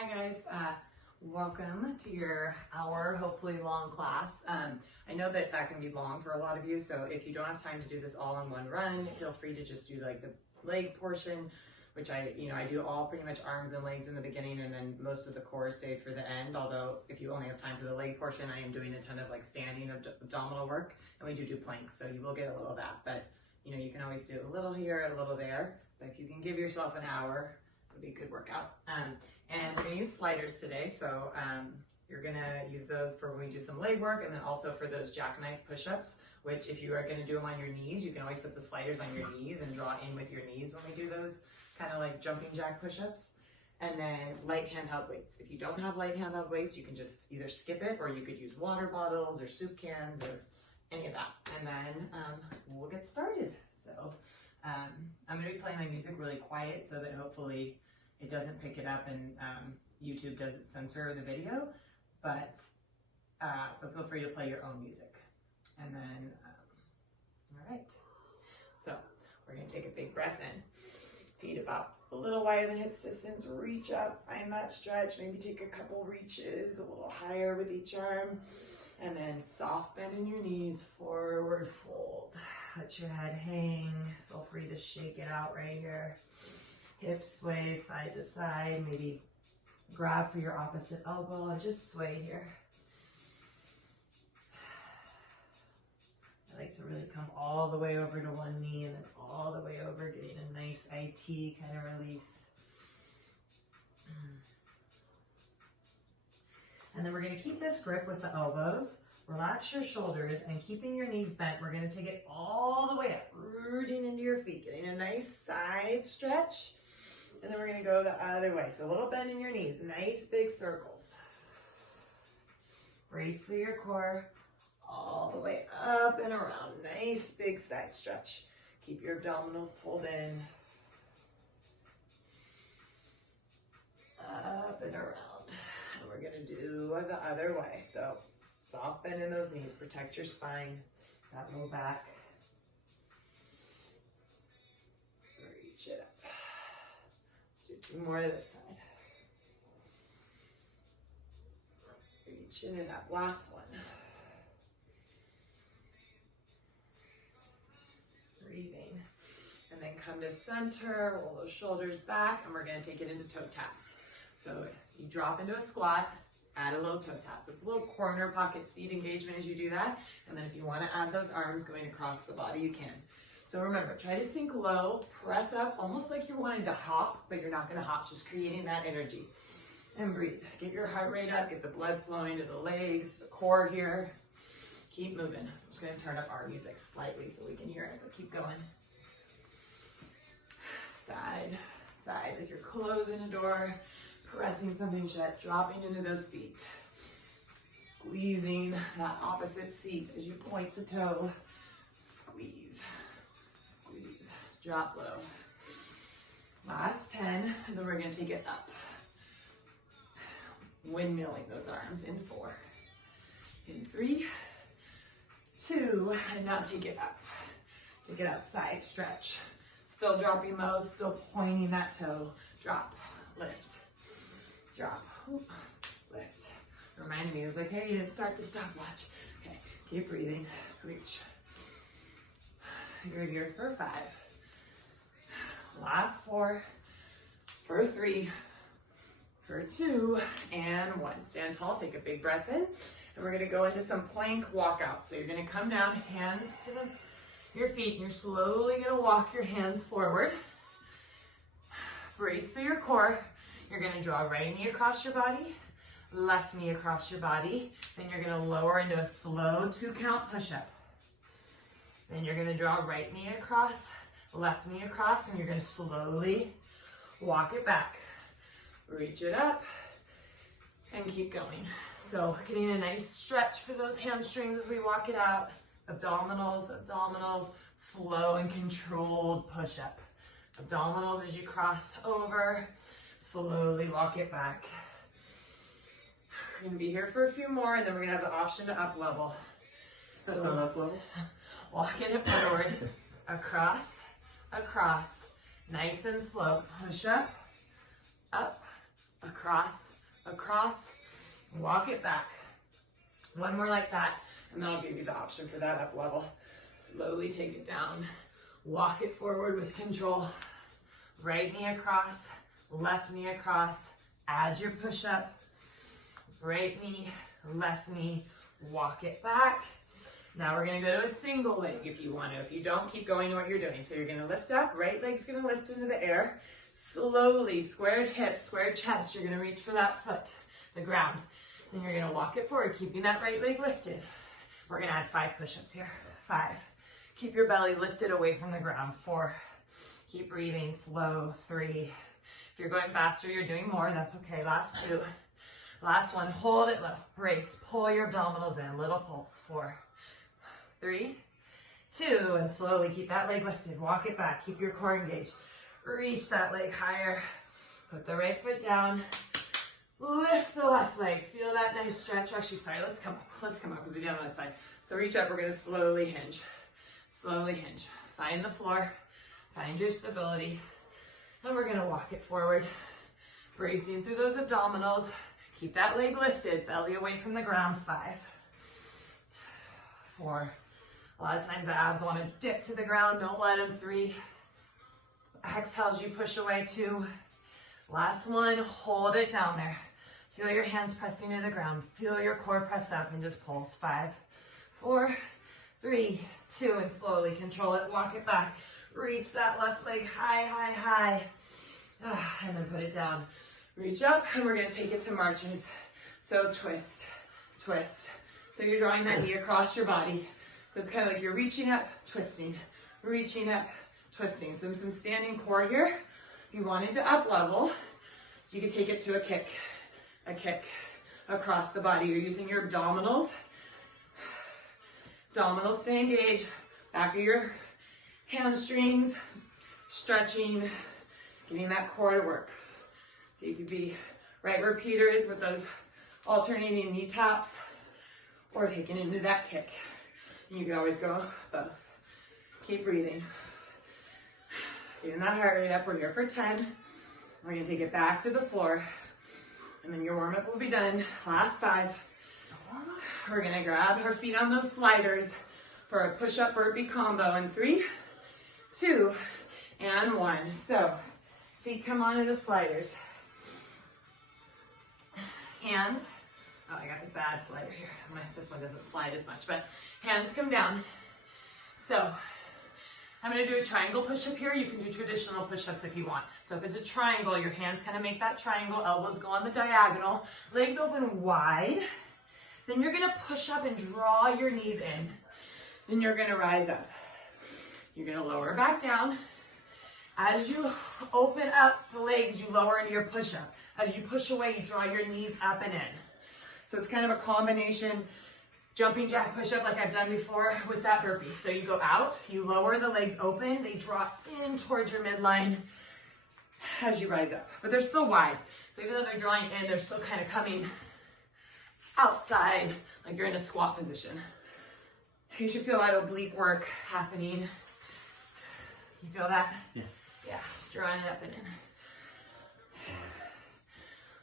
Hi guys, welcome to your hour, hopefully long class. I know that can be long for a lot of you, so if you don't have time to do this all in one run, feel free to just do like the leg portion, which I do all pretty much arms and legs in the beginning, and then most of the core is saved for the end. Although if you only have time for the leg portion, I am doing a ton of like standing abdominal work, and we do planks, so you will get a little of that. But you can always do a little here, a little there. But if you can give yourself an hour, it'll be a good workout. And we're gonna use sliders today, so you're gonna use those for when we do some leg work, and then also for those jackknife push-ups, which if you are gonna do them on your knees, you can always put the sliders on your knees and draw in with your knees when we do those kind of like jumping jack push-ups. And then light handheld weights. If you don't have light handheld weights, you can just either skip it, or you could use water bottles or soup cans or any of that. And then we'll get started. So I'm gonna be playing my music really quiet so that hopefully it doesn't pick it up and YouTube doesn't censor the video, but so feel free to play your own music. And then, all right, so we're gonna take a big breath in. Feet about a little wider than hips distance, reach up, find that stretch, maybe take a couple reaches, a little higher with each arm, and then soft bend in your knees, forward fold. Let your head hang, feel free to shake it out right here. Hips sway side to side, maybe grab for your opposite elbow and just sway here. I like to really come all the way over to one knee and then all the way over, getting a nice IT kind of release. And then we're going to keep this grip with the elbows. Relax your shoulders and keeping your knees bent, we're going to take it all the way up, rooting into your feet, getting a nice side stretch. And then we're going to go the other way. So a little bend in your knees, nice big circles. Brace through your core, all the way up and around. Nice big side stretch. Keep your abdominals pulled in. Up and around. And we're going to do the other way. So soft bend in those knees. Protect your spine, that low back. Reach it up. Let's do two more to this side. Reach in and up. Last one. Breathing. And then come to center, roll those shoulders back, and we're going to take it into toe taps. So you drop into a squat, add a little toe taps. It's a little corner pocket seat engagement as you do that. And then if you want to add those arms going across the body, you can. So remember, try to sink low, press up, almost like you're wanting to hop, but you're not going to hop, just creating that energy. And breathe. Get your heart rate up, get the blood flowing to the legs, the core here. Keep moving. I'm just going to turn up our music slightly so we can hear it, but keep going. Side, side, like you're closing a door, pressing something shut, dropping into those feet. Squeezing that opposite seat as you point the toe. Squeeze. Drop low. Last 10, and then we're going to take it up. Windmilling those arms in 4. In 3, 2, and now take it up. Take it up, side stretch. Still dropping low, still pointing that toe. Drop, lift, drop, lift. Reminding me, it was like, hey, you didn't start the stopwatch. Okay, keep breathing, reach. You're here for 5. Last 4, for 3, for 2, and 1. Stand tall, take a big breath in, and we're gonna go into some plank walkout. So you're gonna come down, hands to your feet, and you're slowly gonna walk your hands forward. Brace through your core. You're gonna draw right knee across your body, left knee across your body, then you're gonna lower into a slow 2-count push-up. Then you're gonna draw right knee across, left knee across, and you're going to slowly walk it back. Reach it up and keep going. So getting a nice stretch for those hamstrings as we walk it out. Abdominals, abdominals, slow and controlled push up. Abdominals as you cross over, slowly walk it back. We're going to be here for a few more, and then we're going to have the option to up level. That's not up level. Walking it forward, across, across, nice and slow. Push up, across, across, walk it back. One more like that, and then I'll give you the option for that up level. Slowly take it down. Walk it forward with control. Right knee across, left knee across. Add your push-up. Right knee, left knee. Walk it back. Now we're gonna go to a single leg if you want to. If you don't, keep going to what you're doing. So you're gonna lift up, right leg's gonna lift into the air. Slowly, squared hips, squared chest. You're gonna reach for that foot, the ground. Then you're gonna walk it forward, keeping that right leg lifted. We're gonna add 5 push-ups here. 5. Keep your belly lifted away from the ground. 4. Keep breathing, slow. 3. If you're going faster, you're doing more, that's okay. Last 2. Last 1, hold it low. Brace, pull your abdominals in, little pulse. 4, 3, 2, and slowly keep that leg lifted. Walk it back, keep your core engaged. Reach that leg higher. Put the right foot down. Lift the left leg. Feel that nice stretch. Actually, sorry, let's come up. Let's come up because we did on the other side. So reach up, we're gonna slowly hinge. Slowly hinge. Find the floor, find your stability, and we're gonna walk it forward. Bracing through those abdominals. Keep that leg lifted, belly away from the ground. 5, 4. A lot of times the abs want to dip to the ground. Don't let them. 3. Exhale as you push away. 2. Last 1. Hold it down there. Feel your hands pressing to the ground. Feel your core press up and just pulse. 5, 4, 3, 2, and slowly control it. Walk it back. Reach that left leg high, high, high. And then put it down. Reach up, and we're gonna take it to marches. So twist, twist. So you're drawing that knee across your body. So it's kind of like you're reaching up, twisting, reaching up, twisting. So some standing core here. If you wanted to up level, you could take it to a kick across the body. You're using your abdominals. Abdominals stay engaged. Back of your hamstrings, stretching, getting that core to work. So you could be right where Peter is with those alternating knee taps, or taking it into that kick. And you can always go both. Keep breathing. Getting that heart rate up. We're here for 10. We're gonna take it back to the floor, and then your warm-up will be done. Last 5. We're gonna grab our feet on those sliders for a push-up burpee combo in 3, 2, and 1. So feet come onto the sliders. Hands, oh, I got the bad slider here. This one doesn't slide as much, but hands come down. So I'm gonna do a triangle push-up here. You can do traditional push-ups if you want. So if it's a triangle, your hands kind of make that triangle, elbows go on the diagonal, legs open wide. Then you're gonna push up and draw your knees in. Then you're gonna rise up. You're gonna lower back down. As you open up the legs, you lower into your push-up. As you push away, you draw your knees up and in. So it's kind of a combination jumping jack push-up like I've done before with that burpee. So you go out, you lower the legs open, they draw in towards your midline as you rise up. But they're still wide. So even though they're drawing in, they're still kind of coming outside, like you're in a squat position. You should feel that oblique work happening. You feel that? Yeah. Yeah, drawing it up and in.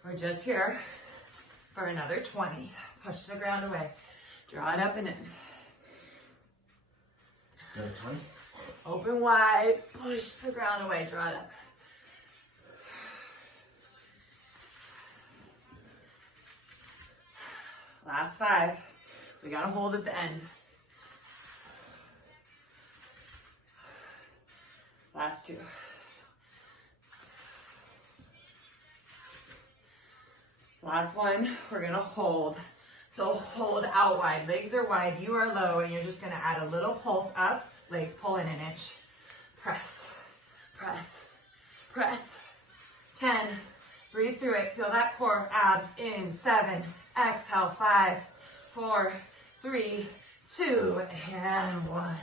We're just here for another 20. Push the ground away. Draw it up and in. Another 20? Open wide, push the ground away, draw it up. Last 5. We gotta hold at the end. Last 2. Last 1, we're gonna hold. So hold out wide, legs are wide, you are low, and you're just gonna add a little pulse up, legs pull in an inch. Press, press, press. 10, breathe through it, feel that core, abs in. 7, exhale, 5, 4, 3, 2, and 1.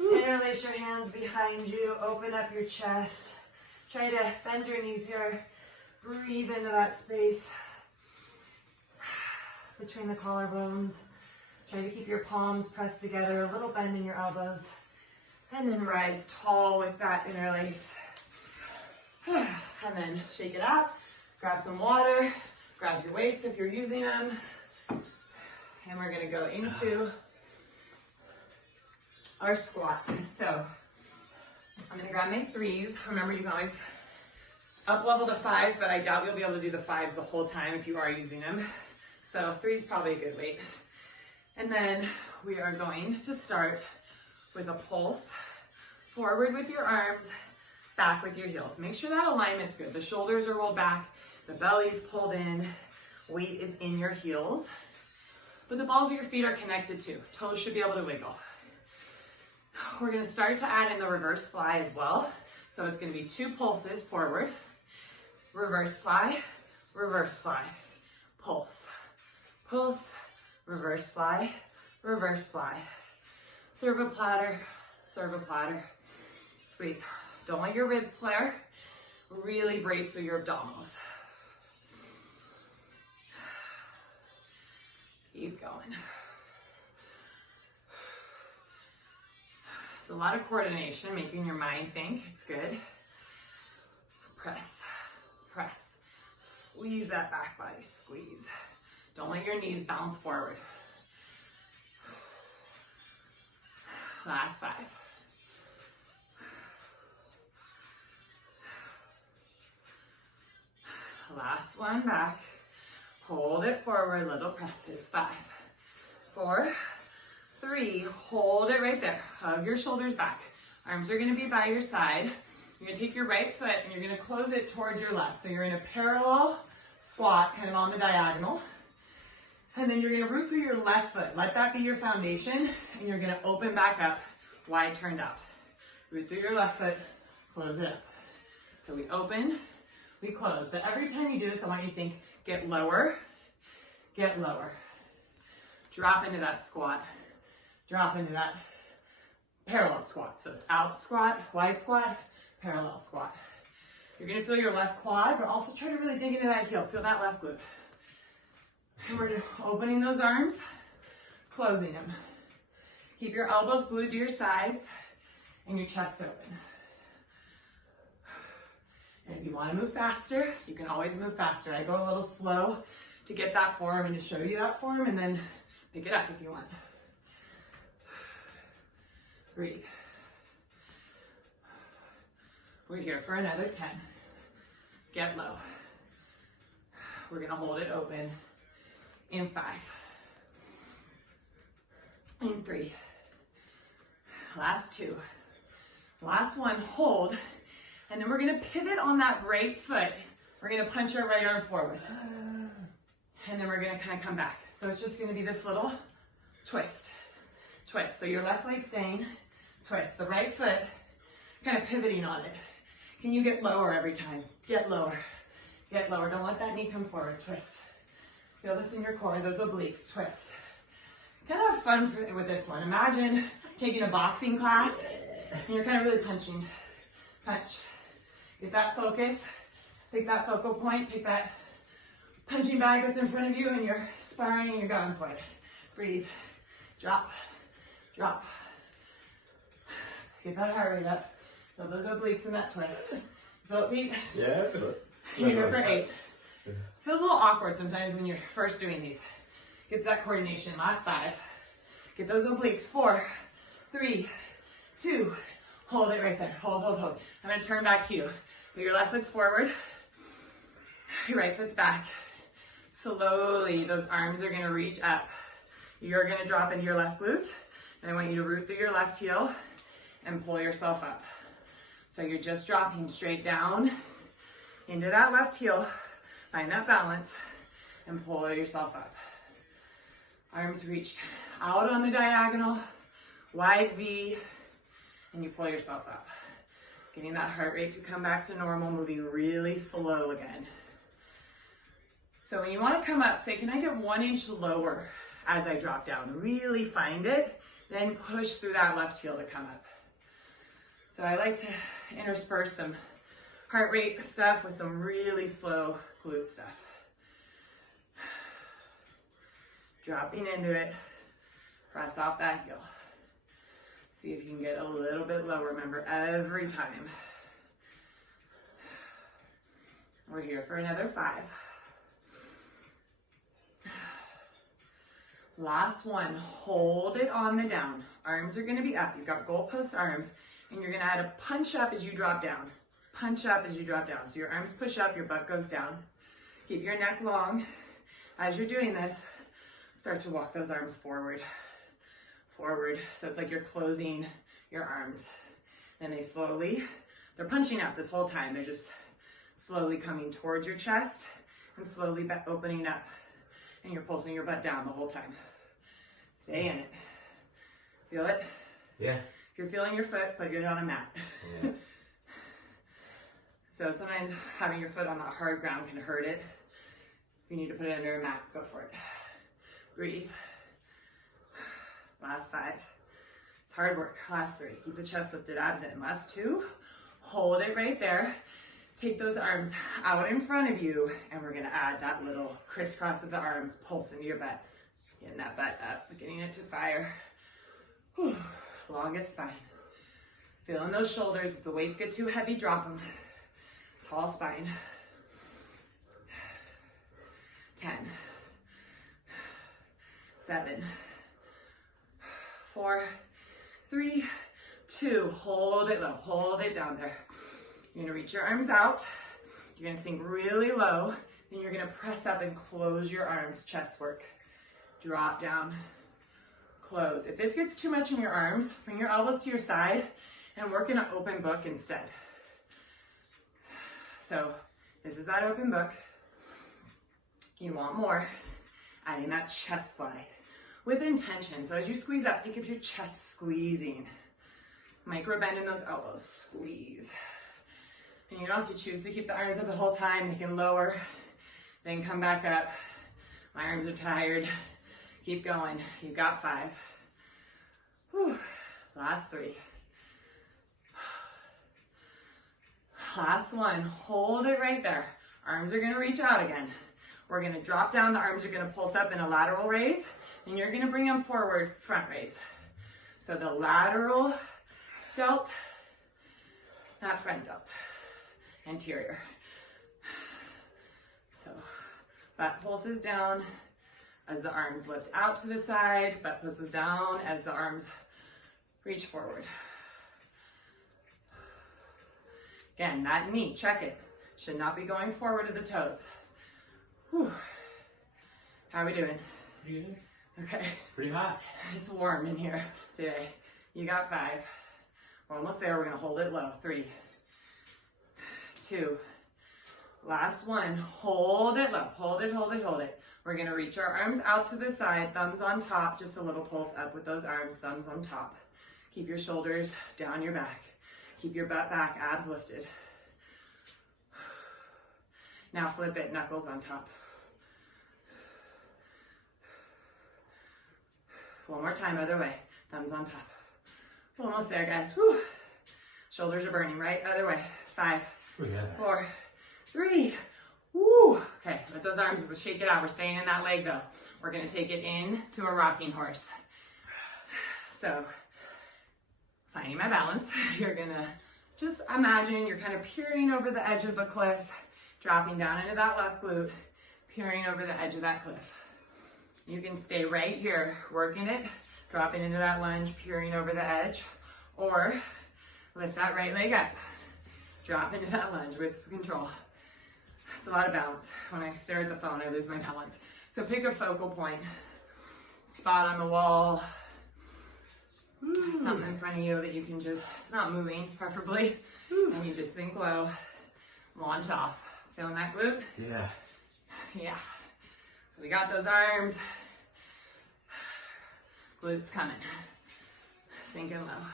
Interlace your hands behind you, open up your chest. Try to bend your knees here, breathe into that space between the collarbones. Try to keep your palms pressed together, a little bend in your elbows. And then rise tall with that interlace. And then shake it out, Grab some water, grab your weights if you're using them, and we're gonna go into our squats. So I'm gonna grab my 3s. Remember, you can always up level to 5s, but I doubt you'll be able to do the 5s the whole time if you are using them. So 3 is probably a good weight. And then we are going to start with a pulse. Forward with your arms, back with your heels. Make sure that alignment's good. The shoulders are rolled back, the belly's pulled in, weight is in your heels, but the balls of your feet are connected too. Toes should be able to wiggle. We're gonna start to add in the reverse fly as well. So it's gonna be 2 pulses forward, reverse fly, pulse, pulse, reverse fly, servo platter, squeeze. Don't let your ribs flare. Really brace through your abdominals. Keep going. It's a lot of coordination, making your mind think. It's good. Press, press. Squeeze that back body, squeeze. Don't let your knees bounce forward. Last 5. Last one back. Hold it forward, little presses. 5, 4, 3. Hold it right there. Hug your shoulders back. Arms are gonna be by your side. You're gonna take your right foot and you're gonna close it towards your left. So you're in a parallel squat, kind of on the diagonal. And then you're gonna root through your left foot. Let that be your foundation. And you're gonna open back up, wide turned out. Root through your left foot, close it up. So we open, we close. But every time you do this, I want you to think, get lower, get lower. Drop into that squat. Drop into that parallel squat. So out squat, wide squat, parallel squat. You're gonna feel your left quad, but also try to really dig into that heel. Feel that left glute. And we're opening those arms, closing them. Keep your elbows glued to your sides and your chest open. And if you want to move faster, you can always move faster. I go a little slow to get that form and to show you that form, and then pick it up if you want. Breathe. We're here for another 10. Get low. We're going to hold it open in 5. In 3. Last 2. Last one, hold. And then we're gonna pivot on that right foot. We're gonna punch our right arm forward. And then we're gonna kind of come back. So it's just gonna be this little twist, twist. So your left leg staying, twist. The right foot kind of pivoting on it. Can you get lower every time? Get lower, get lower. Don't let that knee come forward, twist. Feel this in your core, those obliques, twist. Kind of have fun with this one. Imagine taking a boxing class and you're kind of really punching, punch. Get that focus, pick that focal point, pick that punching bag that's in front of you and you're sparring and you're going for it. Breathe, drop, drop. Get that heart rate up. Feel those obliques in that twist. Feel it, Pete? Yeah, I feel it. You're here for 8. Feels a little awkward sometimes when you're first doing these. Gets that coordination. Last 5. Get those obliques. 4, 3, 2. Hold it right there. Hold, hold, hold. I'm going to turn back to you. Put your left foot's forward. Your right foot's back. Slowly, those arms are going to reach up. You're going to drop into your left glute. And I want you to root through your left heel and pull yourself up. So you're just dropping straight down into that left heel. Find that balance and pull yourself up. Arms reach out on the diagonal, wide V, and you pull yourself up. Getting that heart rate to come back to normal, moving really slow again. So when you want to come up, say, can I get 1 inch lower as I drop down? Really find it, then push through that left heel to come up. So I like to intersperse some heart rate stuff with some really slow glute stuff. Dropping into it, press off that heel. See if you can get a little bit lower. Remember, every time. We're here for another 5. Last one, hold it on the down. Arms are gonna be up. You've got goalpost arms, and you're gonna add a punch up as you drop down. Punch up as you drop down. So your arms push up, your butt goes down. Keep your neck long. As you're doing this, start to walk those arms forward, forward. So it's like you're closing your arms. And they're punching up this whole time. They're just slowly coming towards your chest and slowly opening up. And you're pulsing your butt down the whole time. Stay in it. Feel it? Yeah. If you're feeling your foot, put it on a mat. Yeah. So sometimes having your foot on that hard ground can hurt it. If you need to put it under a mat, go for it. Breathe. Last 5. It's hard work. Last 3. Keep the chest lifted, abs in. Last 2. Hold it right there. Take those arms out in front of you, and we're gonna add that little crisscross of the arms, pulse into your butt. Getting that butt up, getting it to fire. Whew. Longest spine. Feeling those shoulders. If the weights get too heavy, drop them. Tall spine. 10. 7. 4. 3. 2. Hold it low. Hold it down there. You're gonna reach your arms out. You're gonna sink really low. Then you're gonna press up and close your arms, chest work. Drop down, close. If this gets too much in your arms, bring your elbows to your side and work in an open book instead. So this is that open book. You want more, adding that chest fly with intention. So as you squeeze up, think of your chest squeezing. Micro bend in those elbows, squeeze. And you don't have to choose to keep the arms up the whole time. They can lower, then come back up. My arms are tired. Keep going. You've got 5. Whew. Last 3. Last 1. Hold it right there. Arms are going to reach out again. We're going to drop down. The arms are going to pulse up in a lateral raise. And you're going to bring them forward, front raise. So the lateral delt, not front delt. Anterior. So butt pulses down as the arms lift out to the side. Butt pulses down as the arms reach forward. Again, that knee, check it. Should not be going forward to the toes. Whew. How are we doing? Pretty good. Okay. Pretty hot. It's warm in here today. You got 5. We're almost there. We're going to hold it low. 3. 2. Last 1. Hold it low. Hold it, hold it, hold it. We're going to reach our arms out to the side, thumbs on top, just a little pulse up with those arms, thumbs on top. Keep your shoulders down your back. Keep your butt back, abs lifted. Now flip it, knuckles on top. One more time, other way, thumbs on top. Almost there, guys. Whew. Shoulders are burning, right? Other way. 5, 4, 3. Woo. Okay, let those arms, we'll shake it out. We're staying in that leg though. We're gonna take it in to a rocking horse. So, finding my balance, you're gonna just imagine you're kind of peering over the edge of a cliff, dropping down into that left glute, peering over the edge of that cliff. You can stay right here, working it, dropping into that lunge, peering over the edge, or lift that right leg up, drop into that lunge with control. It's a lot of balance. When I stare at the phone, I lose my balance. So pick a focal point, spot on the wall, something in front of you that you can just, it's not moving, preferably, and you just sink low, launch off. Feeling that glute? Yeah. Yeah. So we got those arms. Glutes coming. Sinking low.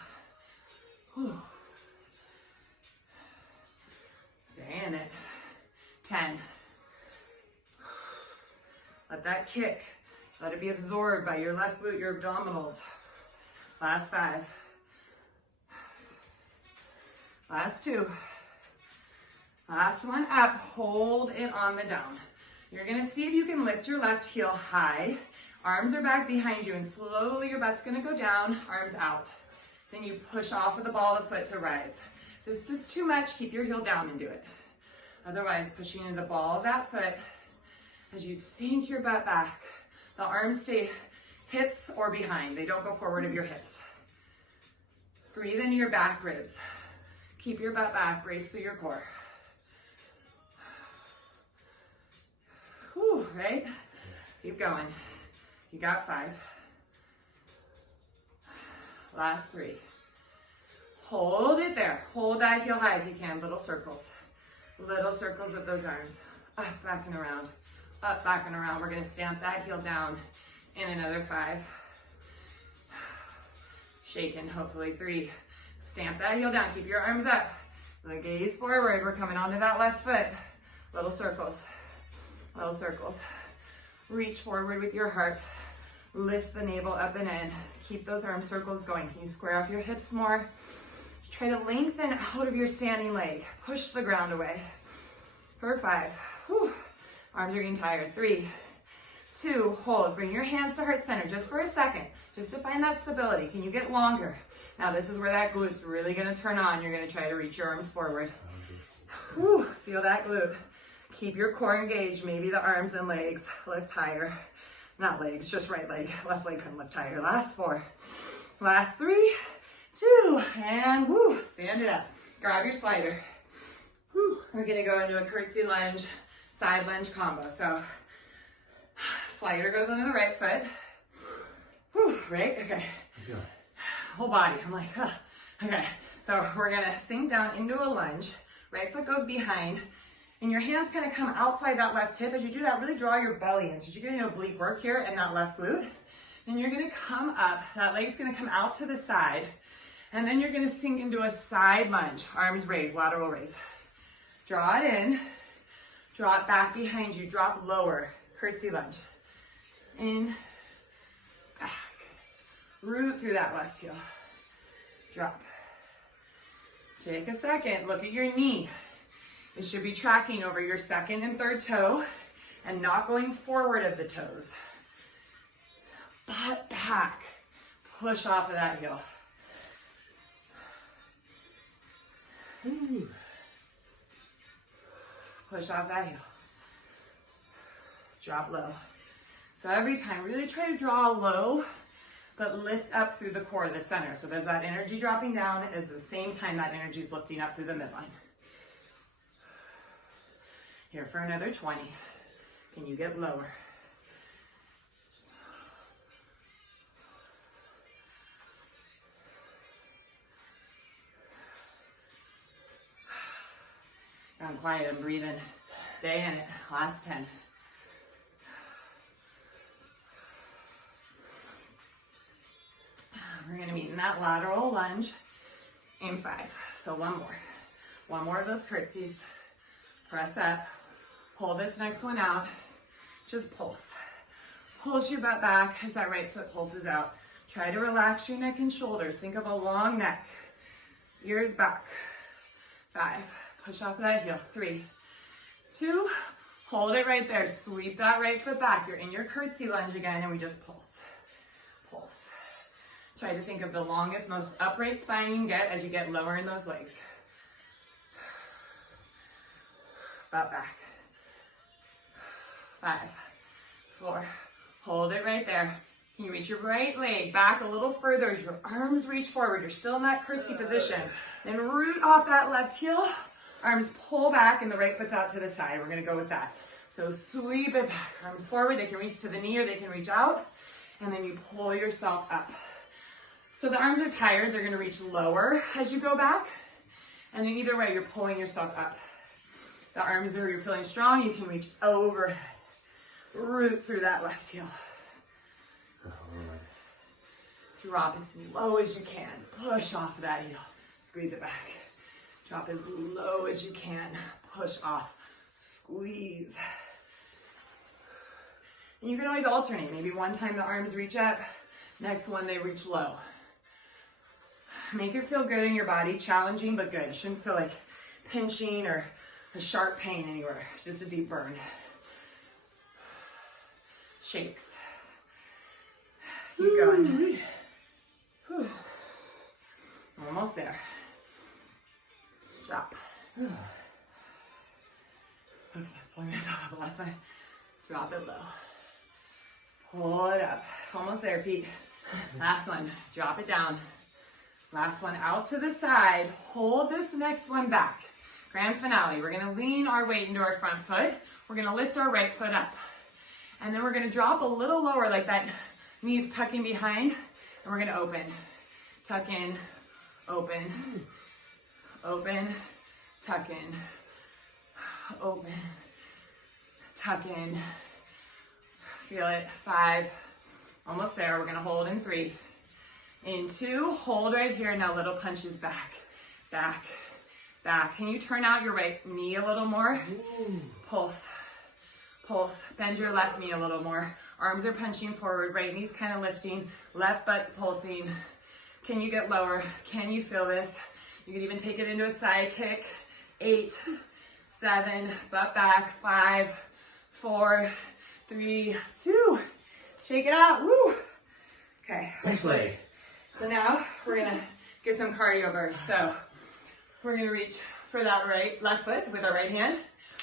Whew. Stay in it. 10. Let that kick. Let it be absorbed by your left glute, your abdominals. Last 5. Last 2. Last one up. Hold it on the down. You're going to see if you can lift your left heel high. Arms are back behind you, and slowly your butt's going to go down, arms out. Then you push off with the ball of the foot to rise. If this is too much, keep your heel down and do it. Otherwise, pushing into the ball of that foot as you sink your butt back. The arms stay hips or behind. They don't go forward of your hips. Breathe into your back ribs. Keep your butt back, brace through your core. Whew, right? Keep going. You got 5. Last 3. Hold it there. Hold that heel high if you can. Little circles. Little circles of those arms. Up, back, and around. Up, back, and around. We're going to stamp that heel down in another 5. Shaking, hopefully 3. Stamp that heel down. Keep your arms up. The gaze forward. We're coming onto that left foot. Little circles. Little circles. Reach forward with your heart. Lift the navel up and in. Keep those arm circles going. Can you square off your hips more? Try to lengthen out of your standing leg. Push the ground away. For 5. Whew. Arms are getting tired. 3, 2, hold. Bring your hands to heart center just for a second, just to find that stability. Can you get longer? Now this is where that glute's really gonna turn on. You're gonna try to reach your arms forward. Whew. Feel that glute. Keep your core engaged. Maybe the arms and legs lift higher. Not legs, just right leg. Left leg can lift higher. Last 4. Last 3, 2, and woo, stand it up. Grab your slider. Woo. We're gonna go into a curtsy lunge, side lunge combo. So slider goes under the right foot. Whew, right? Okay. Whole body. I'm like, huh. Okay. So we're gonna sink down into a lunge. Right foot goes behind. And your hands kind of come outside that left hip. As you do that, really draw your belly in. So you're getting oblique work here and that left glute. Then you're gonna come up. That leg's gonna come out to the side. And then you're gonna sink into a side lunge. Arms raised, lateral raise. Draw it in. Draw it back behind you. Drop lower. Curtsy lunge. In, back. Root through that left heel. Drop. Take a second. Look at your knee. It should be tracking over your second and third toe and not going forward of the toes. Butt back. Push off of that heel. Push off that heel. Drop low. So every time, really try to draw low, but lift up through the core of the center. So there's that energy dropping down at the same time that energy is lifting up through the midline. Here for another 20. Can you get lower? I'm quiet, I'm breathing. Stay in it. Last 10. We're going to meet in that lateral lunge in 5. So one more. One more of those curtsies. Press up. Pull this next one out. Just pulse. Pulse your butt back as that right foot pulses out. Try to relax your neck and shoulders. Think of a long neck. Ears back. 5. Push off that heel. 3, 2. Hold it right there. Sweep that right foot back. You're in your curtsy lunge again, and we just pulse. Pulse. Try to think of the longest, most upright spine you can get as you get lower in those legs. Butt back. 5, 4. Hold it right there. Can you reach your right leg back a little further as your arms reach forward? You're still in that curtsy position. Then root off that left heel. Arms pull back and the right foot's out to the side. We're going to go with that. So sweep it back. Arms forward. They can reach to the knee or they can reach out. And then you pull yourself up. So the arms are tired. They're going to reach lower as you go back. And then either way, you're pulling yourself up. The arms are, you're feeling strong. You can reach overhead. Root through that left heel. Drop as low as you can. Push off of that heel. Squeeze it back. Drop as low as you can. Push off. Squeeze. And you can always alternate. Maybe one time the arms reach up. Next one they reach low. Make it feel good in your body. Challenging but good. It shouldn't feel like pinching or a sharp pain anywhere. Just a deep burn. Shakes. Keep going. Whew. Almost there. Drop. Oops, that's pulling myself up last time. Drop it low. Pull it up. Almost there, Pete. Last one. Drop it down. Last one out to the side. Hold this next one back. Grand finale. We're gonna lean our weight into our front foot. We're gonna lift our right foot up. And then we're gonna drop a little lower, like that knees tucking behind. And we're gonna open. Tuck in, open, open, tuck in, open, tuck in. Feel it. 5, almost there. We're gonna hold in 3, in 2, hold right here. Now little punches back, back, back. Can you turn out your right knee a little more? Pulse, pulse. Bend your left knee a little more. Arms are punching forward, right knee's kind of lifting, left butt's pulsing. Can you get lower? Can you feel this? You can even take it into a side kick. 8, 7, butt back. 5, 4, 3, 2. Shake it out. Woo. Okay. Nice leg. So now we're gonna get some cardio bursts. So we're gonna reach for that left foot with our right hand.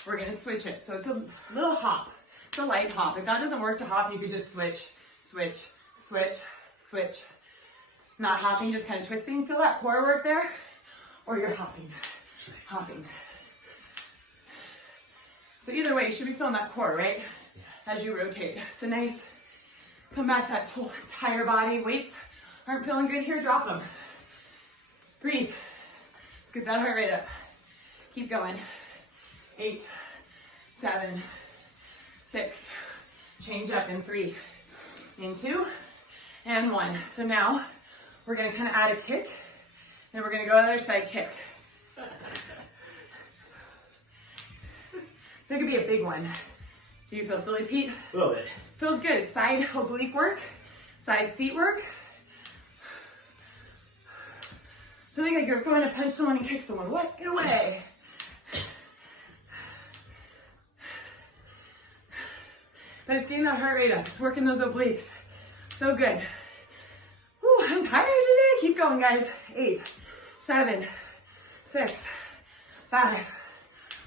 We're gonna switch it. So it's a little hop. It's a light hop. If that doesn't work to hop, you could just switch, switch, switch, switch. Not hopping, just kind of twisting. Feel that core work there? Or you're hopping, hopping. So either way, you should be feeling that core, right? As you rotate. So nice. Come back that entire body. Weights aren't feeling good here, drop them. Breathe. Let's get that heart rate up. Keep going. 8, 7, 6. Change up in 3, in 2, and 1. So now we're gonna kind of add a kick, and we're gonna go other side kick. That could be a big one. Do you feel silly, Pete? A little bit. Feels good. Side oblique work, side seat work. So think like you're going to punch someone and kick someone. What? Get away. But it's getting that heart rate up. It's working those obliques. So good. Whew, I'm tired today. Keep going, guys. 8, 7, 6, 5,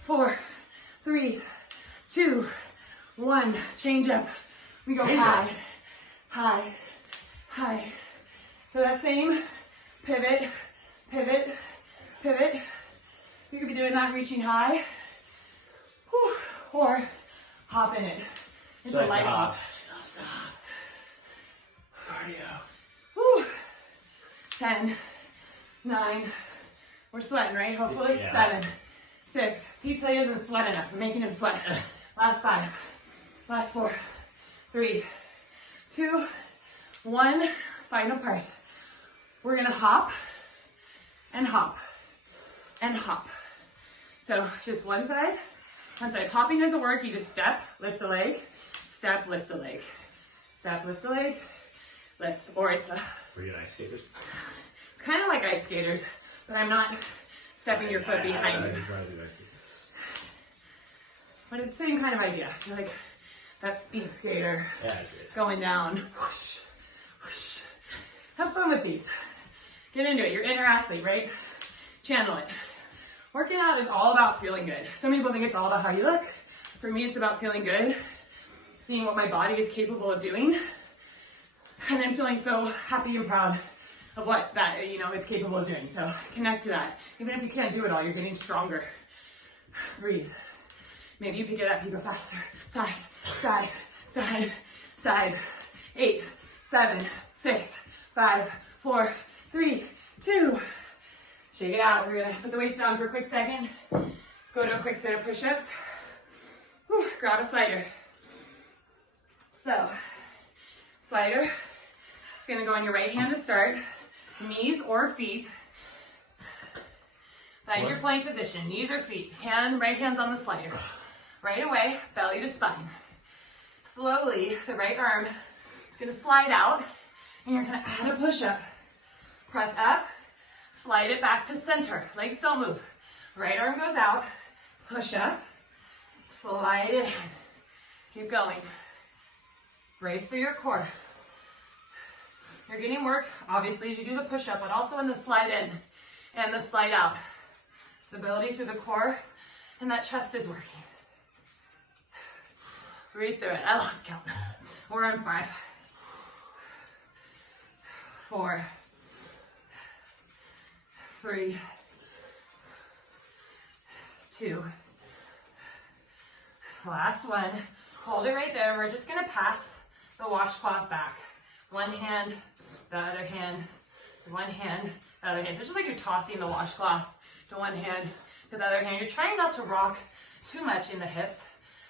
4, 3, 2, 1. Change up. We go high, high, high. So that same pivot, pivot, pivot. You could be doing that reaching high. Whew, or hop in it. It's a light hop. Cardio. Whew. 10, 9. We're sweating, right? Hopefully. Yeah. 7, 6. Pete said he doesn't sweat enough. We're making him sweat. Last 5. Last 4. 3, 2, 1. Final part. We're gonna hop and hop and hop. So just one side. One side. Hopping doesn't work. You just step, lift a leg, step, lift a leg, step, lift a leg, lift. Or it's a. Were you ice skaters? It's kind of like ice skaters, but I'm not stepping your foot behind you. But it's the same kind of idea. You're like that speed skater going down. Whoosh, whoosh. Have fun with these. Get into it. You're inner athlete, right? Channel it. Working out is all about feeling good. Some people think it's all about how you look. For me, it's about feeling good, seeing what my body is capable of doing, and then feeling so happy and proud of what that, it's capable of doing. So connect to that. Even if you can't do it all, you're getting stronger. Breathe. Maybe you pick it up, you go faster. Side, side, side, side. 8, 7, 6, 5, 4, 3, 2. Shake it out. We're gonna put the weights down for a quick second. Go to a quick set of push-ups. Grab a slider. So, slider. It's gonna go on your right hand to start. Knees or feet. Find your plank position, knees or feet. Right hand's on the slider. Right away, belly to spine. Slowly, the right arm is gonna slide out, and you're gonna add a push-up. Press up, slide it back to center. Legs don't move. Right arm goes out, push up, slide it in. Keep going. Brace through your core. You're getting work, obviously, as you do the push-up, but also in the slide in and the slide out. Stability through the core, and that chest is working. Breathe through it. I lost count. We're on 5, 4, 3, 2. Last one. Hold it right there. We're just gonna pass the washcloth back. One hand, the other hand, one hand, the other hand. So just like you're tossing the washcloth to one hand, to the other hand. You're trying not to rock too much in the hips.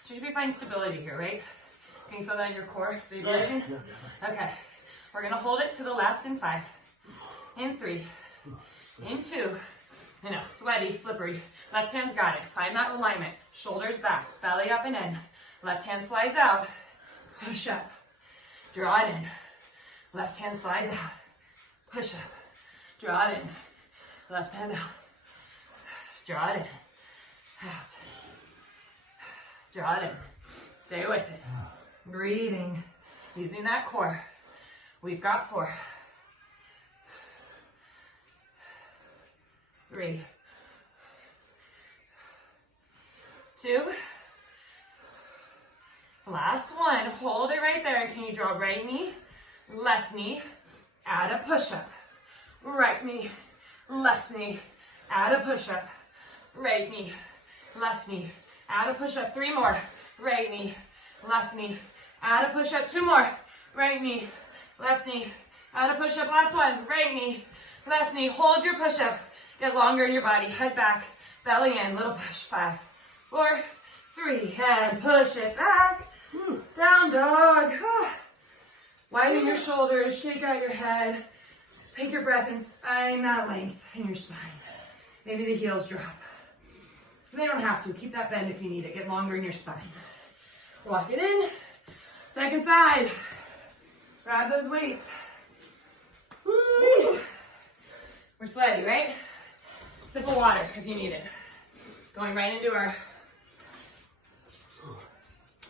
So you should be finding stability here, right? Can you feel that in your core? Stability? Yeah. Okay. We're gonna hold it to the left in 5, in 3, in 2. I know, sweaty, slippery. Left hand's got it. Find that alignment. Shoulders back, belly up and in. Left hand slides out. Push up. Draw it in. Left hand slides out. Push up. Draw it in. Left hand out. Draw it in. Out. Draw it in. Stay with it. Breathing. Using that core. We've got 4, 3, 2. Last one. Hold it right there. Can you draw right knee, left knee, add a push-up. Right knee, left knee, add a push-up. Right knee, left knee, add a push-up. 3 more. Right knee, left knee, add a push-up. 2 more. Right knee, left knee, add a push-up. Last one. Right knee, left knee. Hold your push-up. Get longer in your body. Head back, belly in. Little push. 5, 4, 3, and push it back. Down dog. Widen your shoulders, shake out your head. Take your breath and find that length in your spine. Maybe the heels drop. They don't have to. Keep that bend if you need it. Get longer in your spine. Walk it in. Second side. Grab those weights. Woo. We're sweaty, right? Sip of water if you need it. Going right into our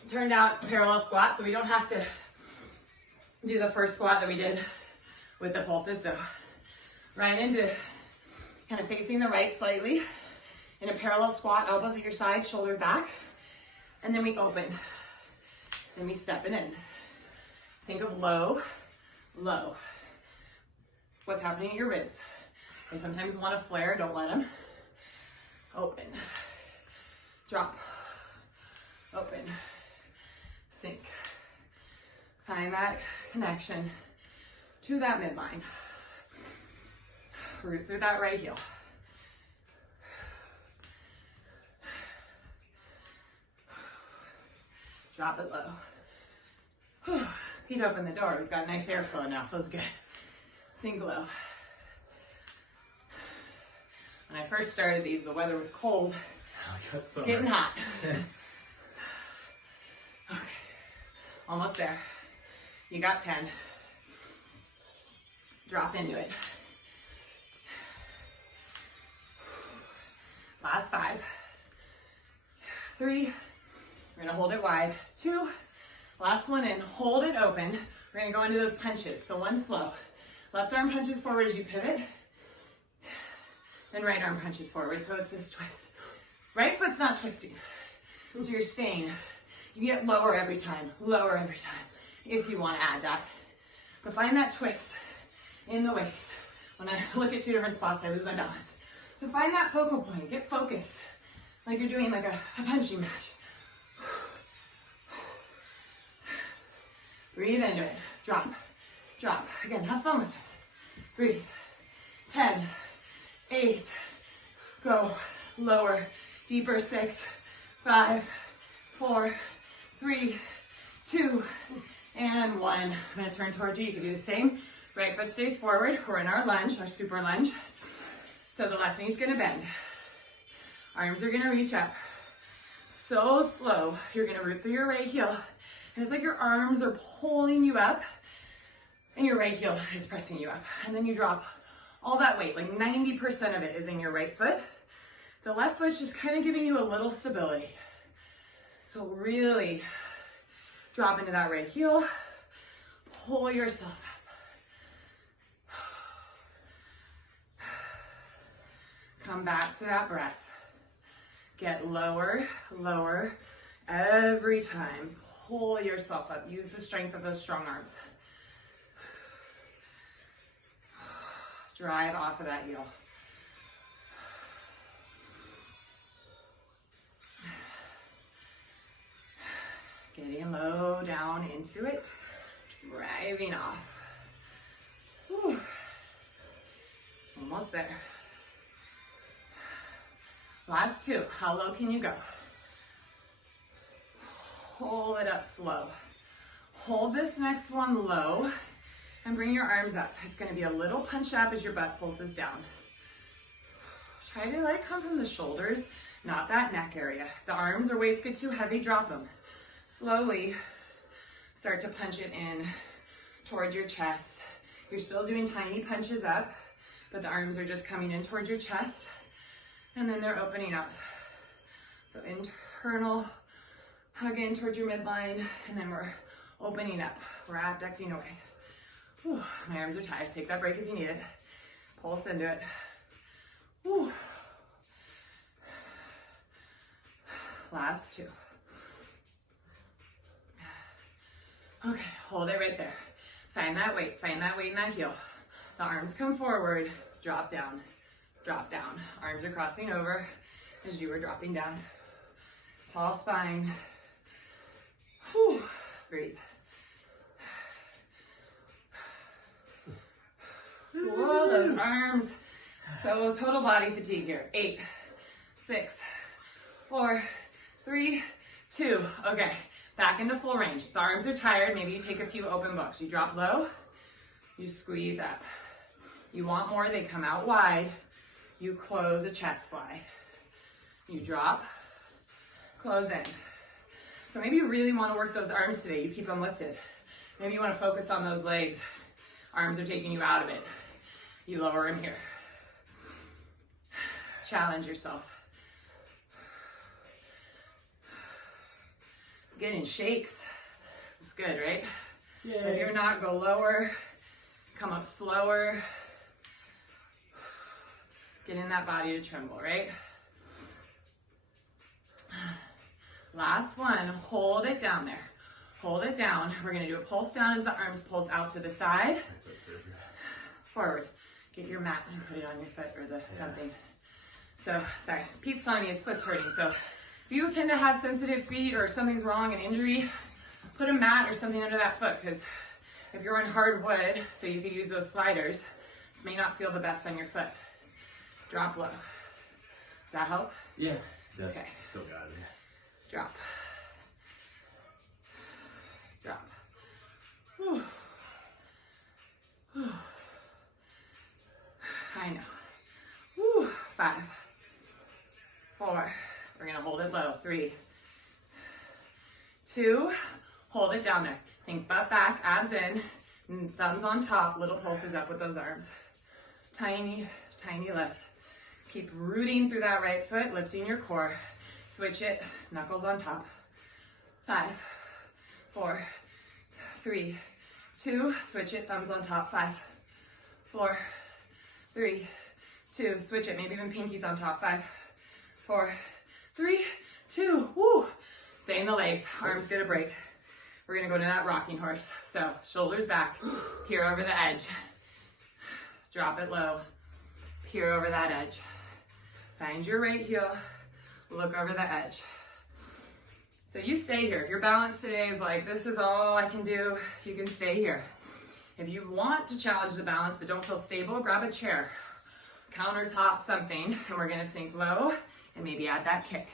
turned out parallel squat, so we don't have to do the first squat that we did with the pulses. So right into kind of facing the right slightly in a parallel squat, elbows at your sides, shoulder back, and then we open. Then we step it in. Think of low, low. What's happening at your ribs? They sometimes want to flare, don't let them. Open, drop, open, sink. Find that connection to that midline. Root through that right heel. Drop it low. Feet open the door. We've got nice airflow now. Feels good. Sink low. When I first started these, the weather was cold. It's getting hot. Okay. Almost there. You got 10. Drop into it. Last 5. 3. We're gonna hold it wide. 2. Last one in. Hold it open. We're gonna go into those punches. So one slow. Left arm punches forward as you pivot. Then right arm punches forward. So it's this twist. Right foot's not twisting. So you're staying. You get lower every time. Lower every time. If you want to add that. But find that twist in the waist. When I look at 2 different spots, I lose my balance. So find that focal point. Get focused. Like you're doing like a punching match. Breathe into it. Drop. Drop. Again, have fun with this. Breathe. 10, 8, go. Lower, deeper. 6, 5, 4, 3, 2, and 1. I'm gonna turn towards you. You can do the same. Right foot stays forward. We're in our lunge, our super lunge. So the left knee's gonna bend. Arms are gonna reach up. So slow. You're gonna root through your right heel. And it's like your arms are pulling you up and your right heel is pressing you up. And then you drop all that weight, like 90% of it is in your right foot. The left foot's just kind of giving you a little stability. So really drop into that right heel, pull yourself up. Come back to that breath. Get lower, lower every time. pull yourself up. Use the strength of those strong arms. Drive off of that heel. Getting low down into it, driving off. Whew. Almost there. Last two. How low can you go? Hold it up slow. Hold this next one low and bring your arms up. It's going to be a little punch up as your butt pulses down. Try to come from the shoulders, not that neck area. The arms or weights get too heavy, drop them. Slowly start to punch it in towards your chest. You're still doing tiny punches up, but the arms are just coming in towards your chest, and then they're opening up. So internal hug in towards your midline, and then we're opening up. We're abducting away. Whew, my arms are tight. Take that break if you need it. Pulse into it. Whew. Last two. Okay, hold it right there. Find that weight in that heel. The arms come forward, drop down, drop down. Arms are crossing over as you are dropping down. Tall spine. Whew. Breathe. Whoa, those arms. So total body fatigue here. 8, 6, 4, 3, 2. Okay, back into full range. If the arms are tired, maybe you take a few open books. You drop low, you squeeze up. You want more, they come out wide. You close a chest fly. You drop, close in. So maybe you really want to work those arms today. You keep them lifted. Maybe you want to focus on those legs. Arms are taking you out of it. You lower them here. Challenge yourself. Getting shakes. It's good, right? Yay. If you're not, go lower. Come up slower. Get in that body to tremble, right? Last one. Hold it down there. Hold it down. We're going to do a pulse down as the arms pulse out to the side. Forward. Get your mat and put it on your foot or the something. So, sorry. Pete's telling me his foot's hurting. So, if you tend to have sensitive feet or something's wrong, an injury, put a mat or something under that foot, because if you're on hard wood, so you could use those sliders, this may not feel the best on your foot. Drop low. Does that help? Yeah. Okay. Still got it. Drop. Drop. Whew. Whew. I know. Whew. 5, 4. We're gonna hold it low. 3, 2. Hold it down there. Think butt back, abs in, thumbs on top, little pulses up with those arms. Tiny, tiny lifts. Keep rooting through that right foot, lifting your core. Switch it, knuckles on top. 5, 4, 3, 2. Switch it, thumbs on top. 5, 4, 3, 2. Switch it, maybe even pinkies on top. 5, 4, 3, 2. Woo! Stay in the legs, arms get a break. We're gonna go to that rocking horse. So shoulders back, peer over the edge. Drop it low, peer over that edge. Find your right heel, look over the edge. So you stay here. If your balance today is like, this is all I can do, you can stay here. If you want to challenge the balance but don't feel stable, grab a chair, countertop something, and we're gonna sink low and maybe add that kick.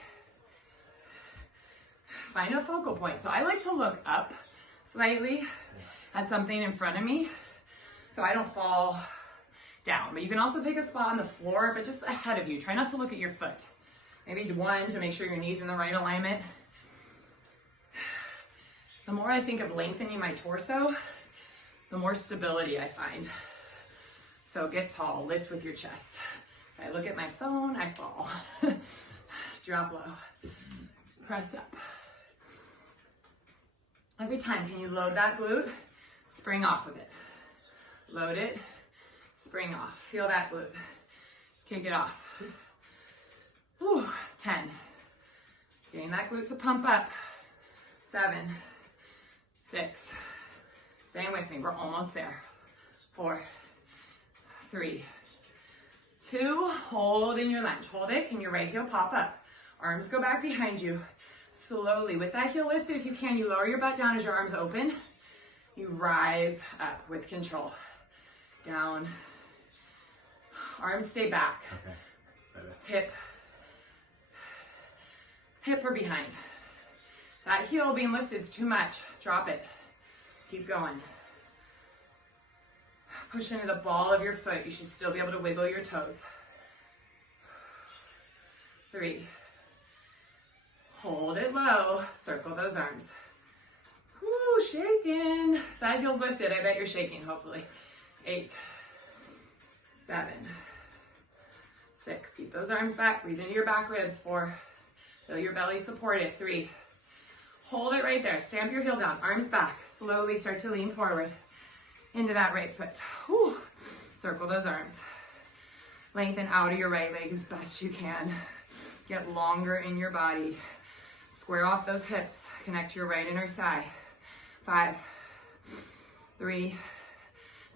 Find a focal point. So I like to look up slightly at something in front of me so I don't fall down. But you can also pick a spot on the floor, but just ahead of you. Try not to look at your foot. Maybe one to make sure your knee's in the right alignment. The more I think of lengthening my torso, the more stability I find. So get tall, lift with your chest. If I look at my phone, I fall. Drop low, press up. Every time, can you load that glute? Spring off of it. Load it, spring off. Feel that glute. Kick it off. Whew. 10. Getting that glute to pump up. 7, 6. Staying with me, we're almost there. 4, 3, 2, hold in your lunge. Hold it, can your right heel pop up? Arms go back behind you. Slowly, with that heel lifted, if you can, you lower your butt down as your arms open. You rise up with control. Down. Arms stay back. Okay. Hip or behind. That heel being lifted is too much. Drop it. Keep going. Push into the ball of your foot. You should still be able to wiggle your toes. 3. Hold it low. Circle those arms. Woo, shaking. That heel's lifted. I bet you're shaking, hopefully. 8, 7, 6. Keep those arms back. Breathe into your back ribs. 4. Feel your belly support it. 3. Hold it right there. Stamp your heel down. Arms back. Slowly start to lean forward into that right foot. Whew. Circle those arms. Lengthen out of your right leg as best you can. Get longer in your body. Square off those hips. Connect to your right inner thigh. 5, 3,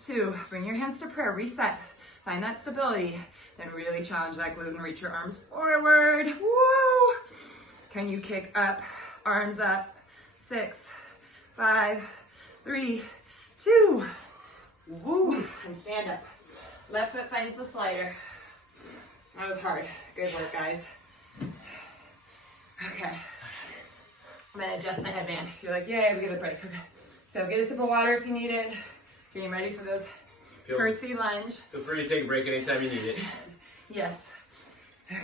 2. Bring your hands to prayer. Reset. Find that stability. Then really challenge that glute and reach your arms forward. Woo! Can you kick up? Arms up. 6, 5, 3, 2. Woo! And stand up. Left foot finds the slider. That was hard. Good work, guys. Okay. I'm gonna adjust my headband. You're like, yay, we get a break. Okay. So get a sip of water if you need it. Getting ready for those curtsy lunge. Feel free to take a break anytime you need it. Yes. Okay.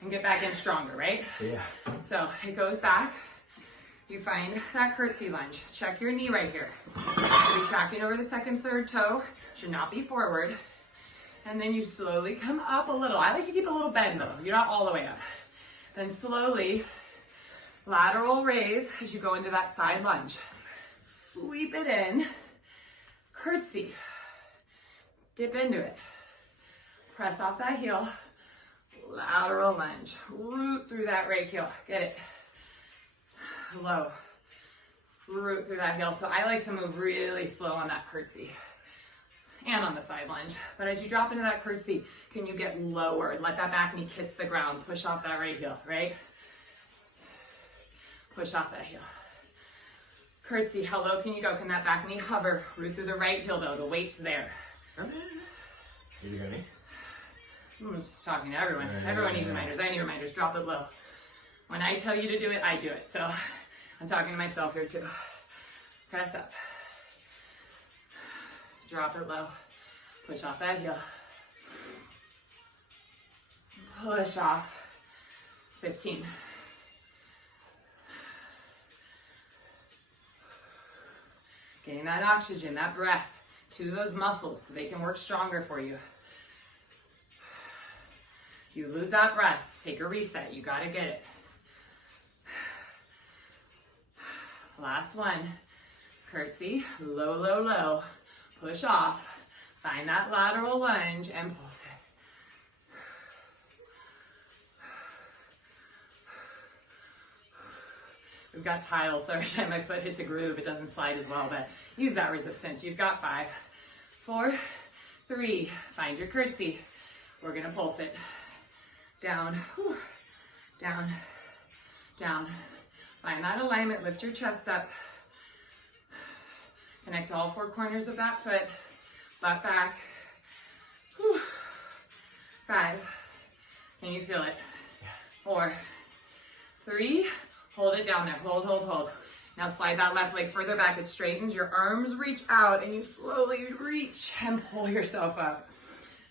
And get back in stronger, right? Yeah. So it goes back. You find that curtsy lunge. Check your knee right here. So you're tracking over the second, third toe. Should not be forward. And then you slowly come up a little. I like to keep a little bend though. You're not all the way up. Then slowly lateral raise as you go into that side lunge. Sweep it in. Curtsy. Dip into it. Press off that heel. Lateral lunge. Root through that right heel. Get it. Low. Root through that heel. So I like to move really slow on that curtsy and on the side lunge. But as you drop into that curtsy, can you get lower? Let that back knee kiss the ground. Push off that right heel, right? Push off that heel. Curtsy, how low can you go? Can that back knee hover? Root through the right heel though. The weight's there. You got me? I'm just talking to everyone. Everyone needs reminders. I need reminders. Drop it low. When I tell you to do it, I do it. So I'm talking to myself here too. Press up. Drop it low. Push off that heel. Push off. 15. Getting that oxygen, that breath to those muscles so they can work stronger for you. If you lose that breath, take a reset. You gotta get it. Last one. Curtsy, low, low, low. Push off. Find that lateral lunge and pulse it. We've got tiles, so every time my foot hits a groove, it doesn't slide as well, but use that resistance. You've got 5, 4, 3. Find your curtsy. We're gonna pulse it. Down, whew, down, down. Find that alignment, lift your chest up. Connect all 4 corners of that foot. Butt back. Whew. 5. Can you feel it? 4, 3. Hold it down there. Hold, hold, hold. Now slide that left leg further back. It straightens. Your arms reach out and you slowly reach and pull yourself up.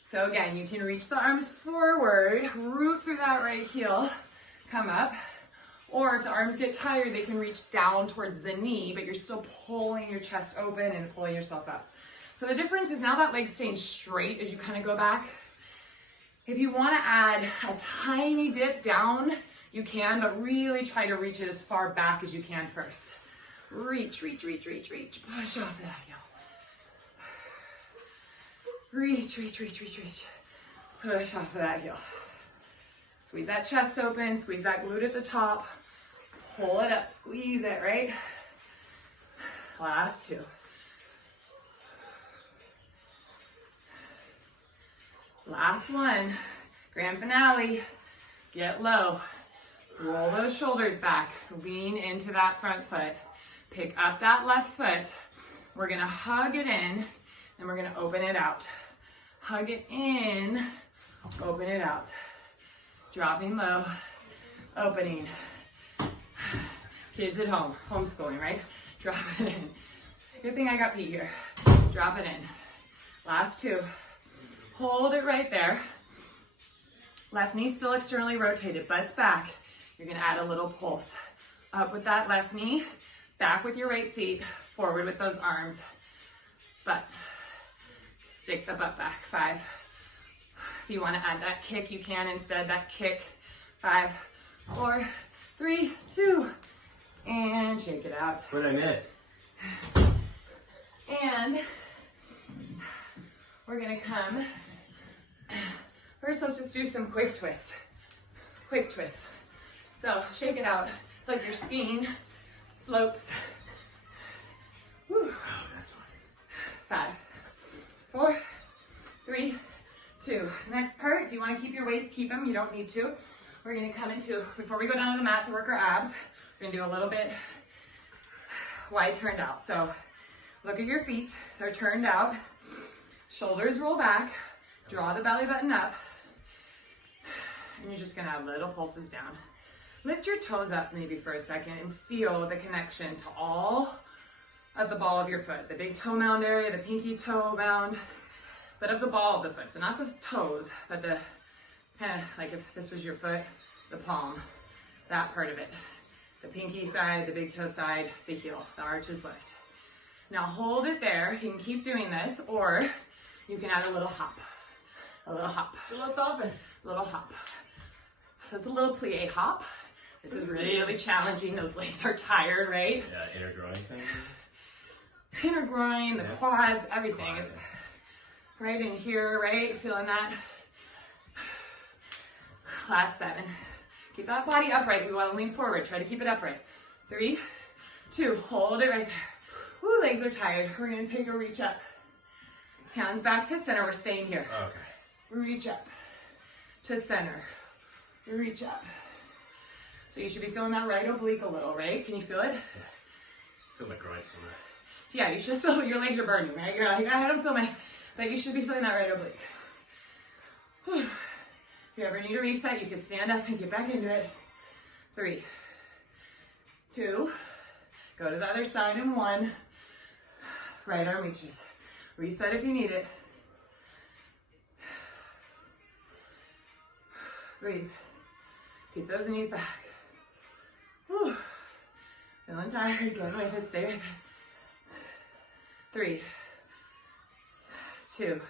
So again, you can reach the arms forward, root through that right heel, come up. Or if the arms get tired, they can reach down towards the knee, but you're still pulling your chest open and pulling yourself up. So the difference is now that leg's staying straight as you kind of go back. If you want to add a tiny dip down, you can, but really try to reach it as far back as you can first. Reach, reach, reach, reach, reach. Push off that heel. Reach, reach, reach, reach, reach. Push off of that heel. Squeeze that chest open, squeeze that glute at the top. Pull it up, squeeze it, right? Last 2. Last 1. Grand finale. Get low. Roll those shoulders back. Lean into that front foot. Pick up that left foot. We're gonna hug it in and we're gonna open it out. Hug it in, open it out. Dropping low, opening. Kids at home, homeschooling, right? Drop it in. Good thing I got Pete here. Drop it in. Last 2. Hold it right there. Left knee still externally rotated, butt's back. You're gonna add a little pulse. Up with that left knee, back with your right seat, forward with those arms. Butt. Stick the butt back. 5. If you wanna add that kick, you can instead, that kick. 5, 4, 3, 2, and shake it out. What did I miss? And we're gonna come. First, let's just do some quick twists. Quick twists. So shake it out. It's like you're skiing slopes. Whew. Oh, that's fine. 5, 4, 3, 2. Next part, if you want to keep your weights, keep them. You don't need to. We're going to come into, before we go down to the mat to work our abs, we're going to do a little bit wide turned out. So look at your feet. They're turned out. Shoulders roll back. Draw the belly button up. And you're just going to add little pulses down. Lift your toes up maybe for a second and feel the connection to all of the ball of your foot. The big toe mound area, the pinky toe mound, but of the ball of the foot. So not the toes, but the kind of like if this was your foot, the palm, that part of it. The pinky side, the big toe side, the heel, the arches lift. Now hold it there. You can keep doing this, or you can add a little hop. A little hop. So let's soften. A little hop. So it's a little plie hop. This is really challenging. Those legs are tired, right? Yeah, inner groin thing. Inner groin, the quads, everything. Quads. It's right in here, right? Feeling that? Last 7. Keep that body upright. We want to lean forward. Try to keep it upright. 3, 2, hold it right there. Woo, legs are tired. We're going to take a reach up. Hands back to center. We're staying here. Okay. Reach up to center. Reach up. So you should be feeling that right oblique a little, right? Can you feel it? Yeah. Feel my groin somewhere. Yeah, you should feel your legs are burning, right? You're like, I don't feel my, but you should be feeling that right oblique. Whew. If you ever need a reset, you can stand up and get back into it. 3, 2, go to the other side in 1. Right arm reaches. Reset if you need it. Breathe. Keep those knees back. Whew. Feeling tired. Get with it. Stay with it. 3, 2.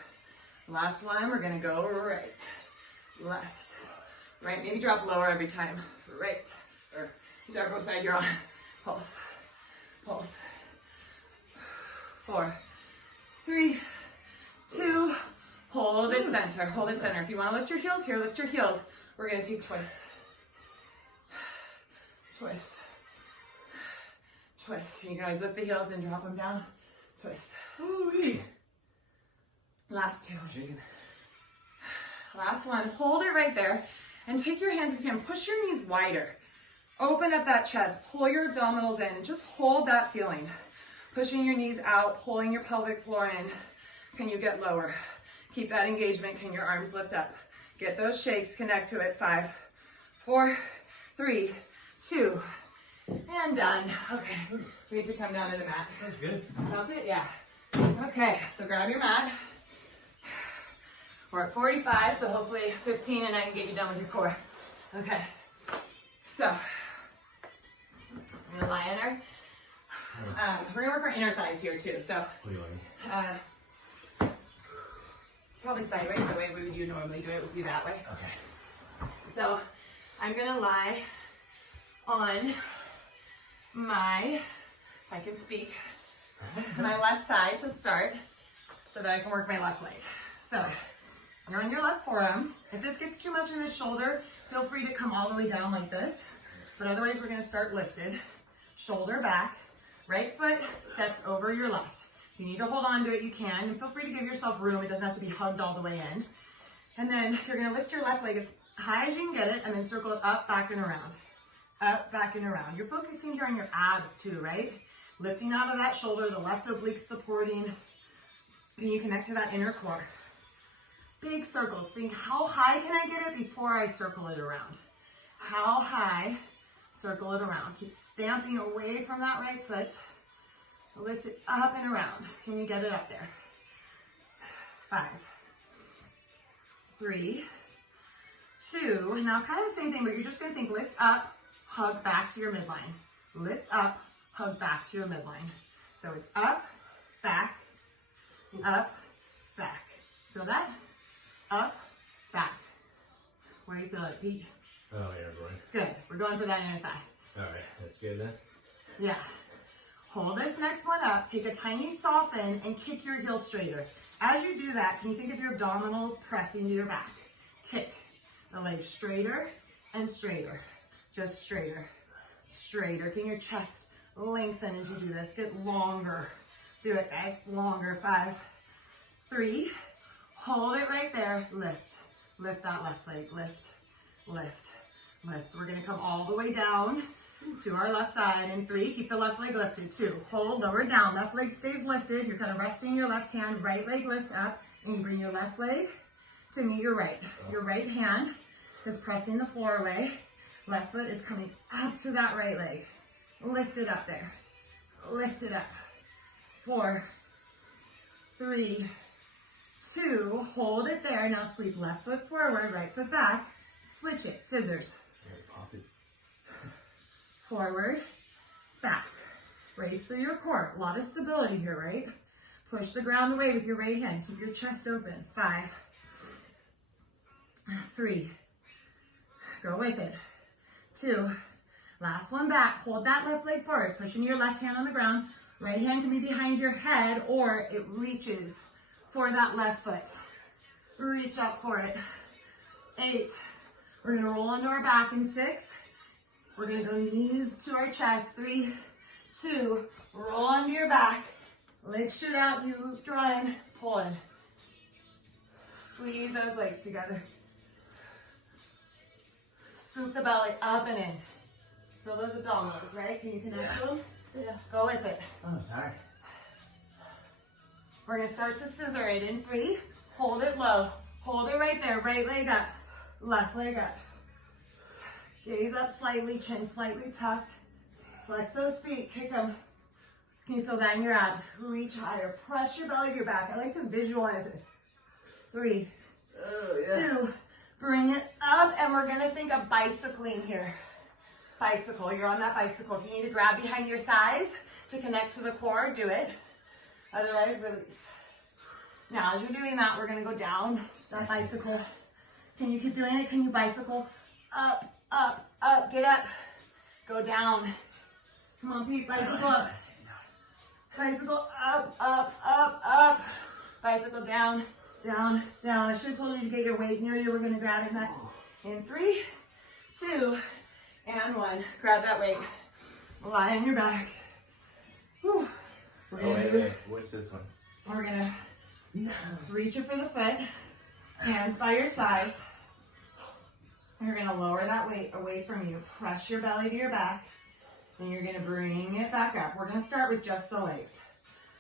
Last one. We're gonna go right, left, right. Maybe drop lower every time. Right, or whichever side you're on. Pulse, pulse. 4, 3, 2. Hold it center. Hold it center. If you want to lift your heels here, lift your heels. We're going to take twists. Twist. Twist. You guys lift the heels and drop them down. Twist. Ooh-wee. Last 2. Chicken. Last one. Hold it right there. And take your hands, if you can, push your knees wider. Open up that chest. Pull your abdominals in. Just hold that feeling. Pushing your knees out. Pulling your pelvic floor in. Can you get lower? Keep that engagement. Can your arms lift up? Get those shakes. Connect to it. 5, 4, 3, 2, and done. Okay. We need to come down to the mat. That's good. Felt it? Yeah. Okay. So grab your mat. We're at 45, so hopefully 15 and I can get you done with your core. Okay. So, I'm gonna lie in her. We're gonna work our inner thighs here too. So, What do you want? probably sideways, the way we would normally do it would be that way. Okay. So, I'm gonna lie on my, if I can speak, my left side to start so that I can work my left leg. So, you're on your left forearm. If this gets too much in the shoulder, feel free to come all the way down like this. But otherwise, we're gonna start lifted. Shoulder back, Right foot steps over your left. If you need to hold on to it, you can. And feel free to give yourself room. It doesn't have to be hugged all the way in. And then you're gonna lift your left leg as high as you can get it and then circle it up, back, and around. Up, back, and around. You're focusing here on your abs too, right? Lifting out of that shoulder, the left oblique supporting. Can you connect to that inner core? Big circles. Think, how high can I get it before I circle it around? How high? Circle it around. Keep stamping away from that right foot. Lift it up and around. Can you get it up there? 5, 3, 2. Now kind of the same thing, but you're just going to think lift up, hug back to your midline. Lift up, hug back to your midline. So it's up, back, up, back. Feel that? Up, back. Where do you feel it, Pete? Oh, yeah, right. Good. We're going for that inner thigh. All right, that's good then. Yeah. Hold this next one up. Take a tiny soften and kick your heel straighter. As you do that, can you think of your abdominals pressing to your back? Kick the leg straighter and straighter. Just straighter. Straighter. Can your chest lengthen as you do this? Get longer. Do it, guys. Longer. 5, 3. Hold it right there. Lift. Lift that left leg. Lift. Lift. Lift. We're going to come all the way down to our left side. In 3, keep the left leg lifted. 2, hold, lower down. Left leg stays lifted. You're kind of resting your left hand. Right leg lifts up, and you bring your left leg to meet your right. Your right hand is pressing the floor away. Left foot is coming up to that right leg. Lift it up there. Lift it up. 4, 3, 2, hold it there. Now sweep left foot forward, right foot back. Switch it, scissors. Forward, back. Race through your core. A lot of stability here, right? Push the ground away with your right hand. Keep your chest open. 5, 3, go with it. 2, last one back. Hold that left leg forward. Pushing your left hand on the ground. Right hand can be behind your head or it reaches for that left foot. Reach up for it. 8, we're gonna roll onto our back in 6. We're gonna go knees to our chest. 3, 2, roll onto your back. Legs shoot out, you draw in, pull in. Squeeze those legs together. Scoop the belly up and in. Feel those abdominals, right? Can you connect to them? Yeah. Go with it. Oh, sorry. We're gonna start to scissor it in 3. Hold it low. Hold it right there. Right leg up, left leg up. Gaze up slightly, chin slightly tucked. Flex those feet, kick them. Can you feel that in your abs? Reach higher, press your belly to your back. I like to visualize it. 3, 2, bring it up, and we're gonna think of bicycling here. Bicycle, you're on that bicycle. If you need to grab behind your thighs to connect to the core, do it. Otherwise, release. Now, as you're doing that, we're gonna go down that bicycle. Can you keep doing it? Can you bicycle? Up, up, up, get up. Go down. Come on, Pete, bicycle up. Bicycle up, up, up, up. Bicycle down, down, down. I should have told you to get your weight near you. We're gonna grab it next. In 3, 2, and 1. Grab that weight. Lie on your back. Whew. We're gonna do, What's this one? we're gonna reach it for the foot. Hands by your sides. You're gonna lower that weight away from you. Press your belly to your back. And you're gonna bring it back up. We're gonna start with just the legs.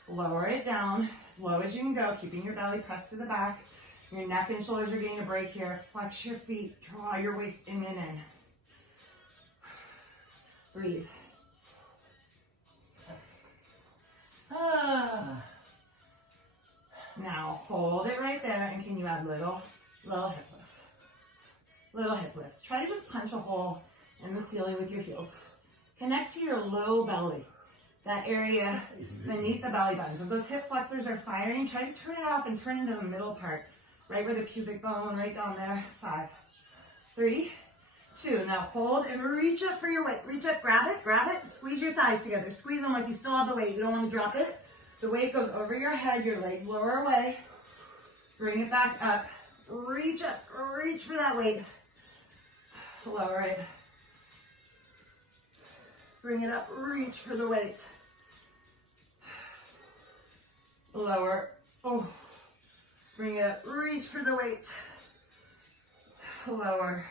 Lower it down as low as you can go, keeping your belly pressed to the back. Your neck and shoulders are getting a break here. Flex your feet, draw your waist in and in. Breathe. Now hold it right there, and can you add little hip lifts? Little hip lifts. Try to just punch a hole in the ceiling with your heels. Connect to your low belly, that area beneath the belly button. If those hip flexors are firing, try to turn it off and turn into the middle part, right where the pubic bone, right down there. 5, 3, 2. Now hold and reach up for your weight. Reach up, grab it, squeeze your thighs together. Squeeze them like you still have the weight. You don't want to drop it. The weight goes over your head, your legs lower away. Bring it back up. Reach up, reach for that weight. Lower it. Bring it up, reach for the weight. lower. Oh, bring it up, reach for the weight. Lower.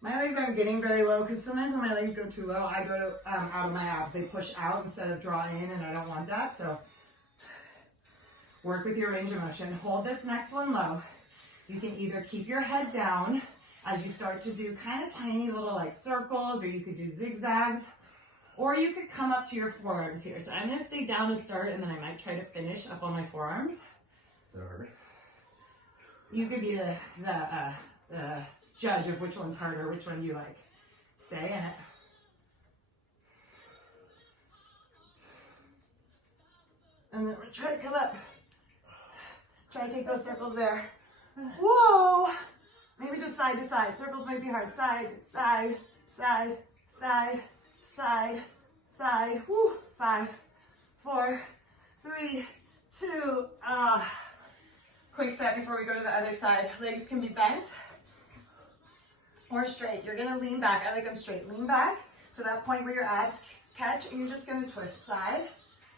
My legs aren't getting very low because sometimes when my legs go too low, I go to out of my abs. They push out instead of draw in, and I don't want that. So work with your range of motion. Hold this next one low. You can either keep your head down as you start to do kind of tiny little like circles, or you could do zigzags, or you could come up to your forearms here. So I'm gonna stay down to start, and then I might try to finish up on my forearms. Sorry. You could be the judge of which one's harder, which one you like. Stay in it. And then we're trying to come up. Try to take those circles there. Whoa! Maybe just side to side. Circles might be hard. Side, side, side, side, side, side. Woo! 5, 4, 3, 2. Quick step before we go to the other side. Legs can be bent or straight. You're gonna lean back. I like them straight. Lean back to that point where your abs catch, and you're just gonna twist side,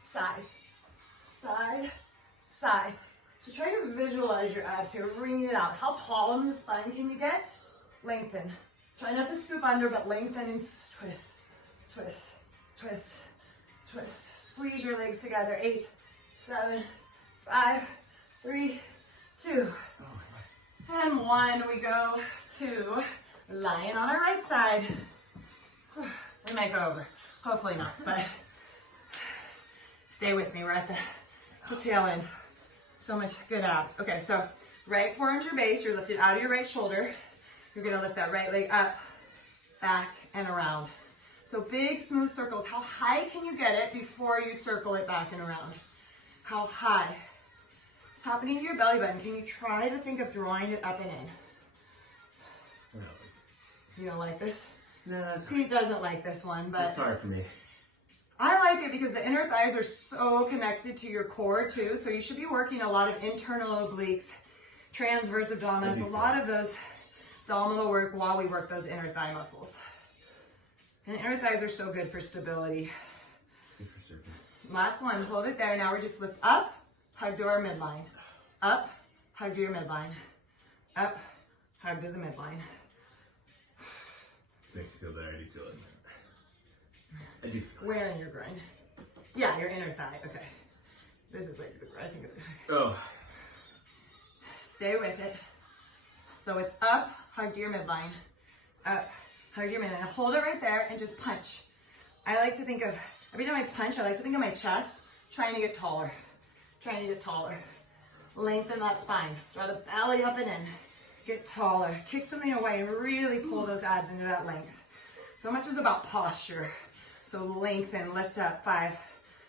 side, side, side. So try to visualize your abs here, wringing it out. How tall on the spine can you get? Lengthen. Try not to scoop under, but lengthen and twist, twist, twist, twist. Squeeze your legs together. 8, 7, 5, 3, 2, and 1. We go to lying on our right side. We might go over. Hopefully not, but stay with me. We're at the tail end. So much good abs. Okay, so right forearm's your base. You're lifted out of your right shoulder. You're gonna lift that right leg up, back, and around. So big, smooth circles. How high can you get it before you circle it back and around? How high? What's happening to your belly button? Can you try to think of drawing it up and in? No. You don't like this? No, that's Pete doesn't like this one, but it's hard for me. I like it because the inner thighs are so connected to your core too. So you should be working a lot of internal obliques, transverse abdominals, a lot of those abdominal work while we work those inner thigh muscles. And inner thighs are so good for stability. Good for certain. Last one, hold it there. Now we just lift up, hug to our midline. Up, hug to your midline. Up, hug to the midline. Makes me feel better. I do feel it. I do. Where in your groin? Yeah, your inner thigh. Okay. This is like the, I think it's, Oh. stay with it. So it's up, hug to your midline. Up, hug your midline. Now hold it right there and just punch. I like to think of, every time I punch, I like to think of my chest trying to get taller. Trying to get taller. Lengthen that spine. Draw the belly up and in. Get taller. Kick something away and really pull those abs into that length. So much is about posture. So lengthen, lift up. 5,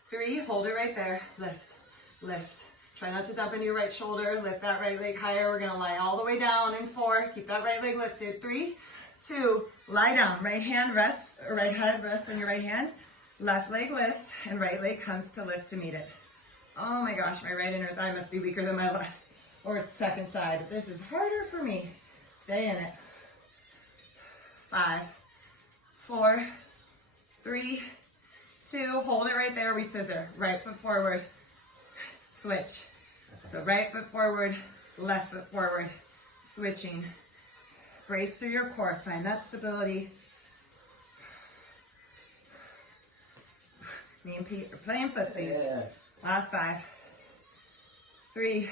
3, hold it right there. Lift, lift. Try not to dump into your right shoulder. Lift that right leg higher. We're gonna lie all the way down in 4. Keep that right leg lifted. 3, 2, lie down. Right hand rests, or right head rests on your right hand. Left leg lifts, and right leg comes to lift to meet it. Oh my gosh, my right inner thigh must be weaker than my left. Or it's second side. This is harder for me. Stay in it. 5, 4, 3, 2, hold it right there. We scissor. Right foot forward. Switch. So right foot forward, left foot forward. Switching. Brace through your core. Find that stability. Me and Pete are playing footsies. Yeah. Last 5, 3,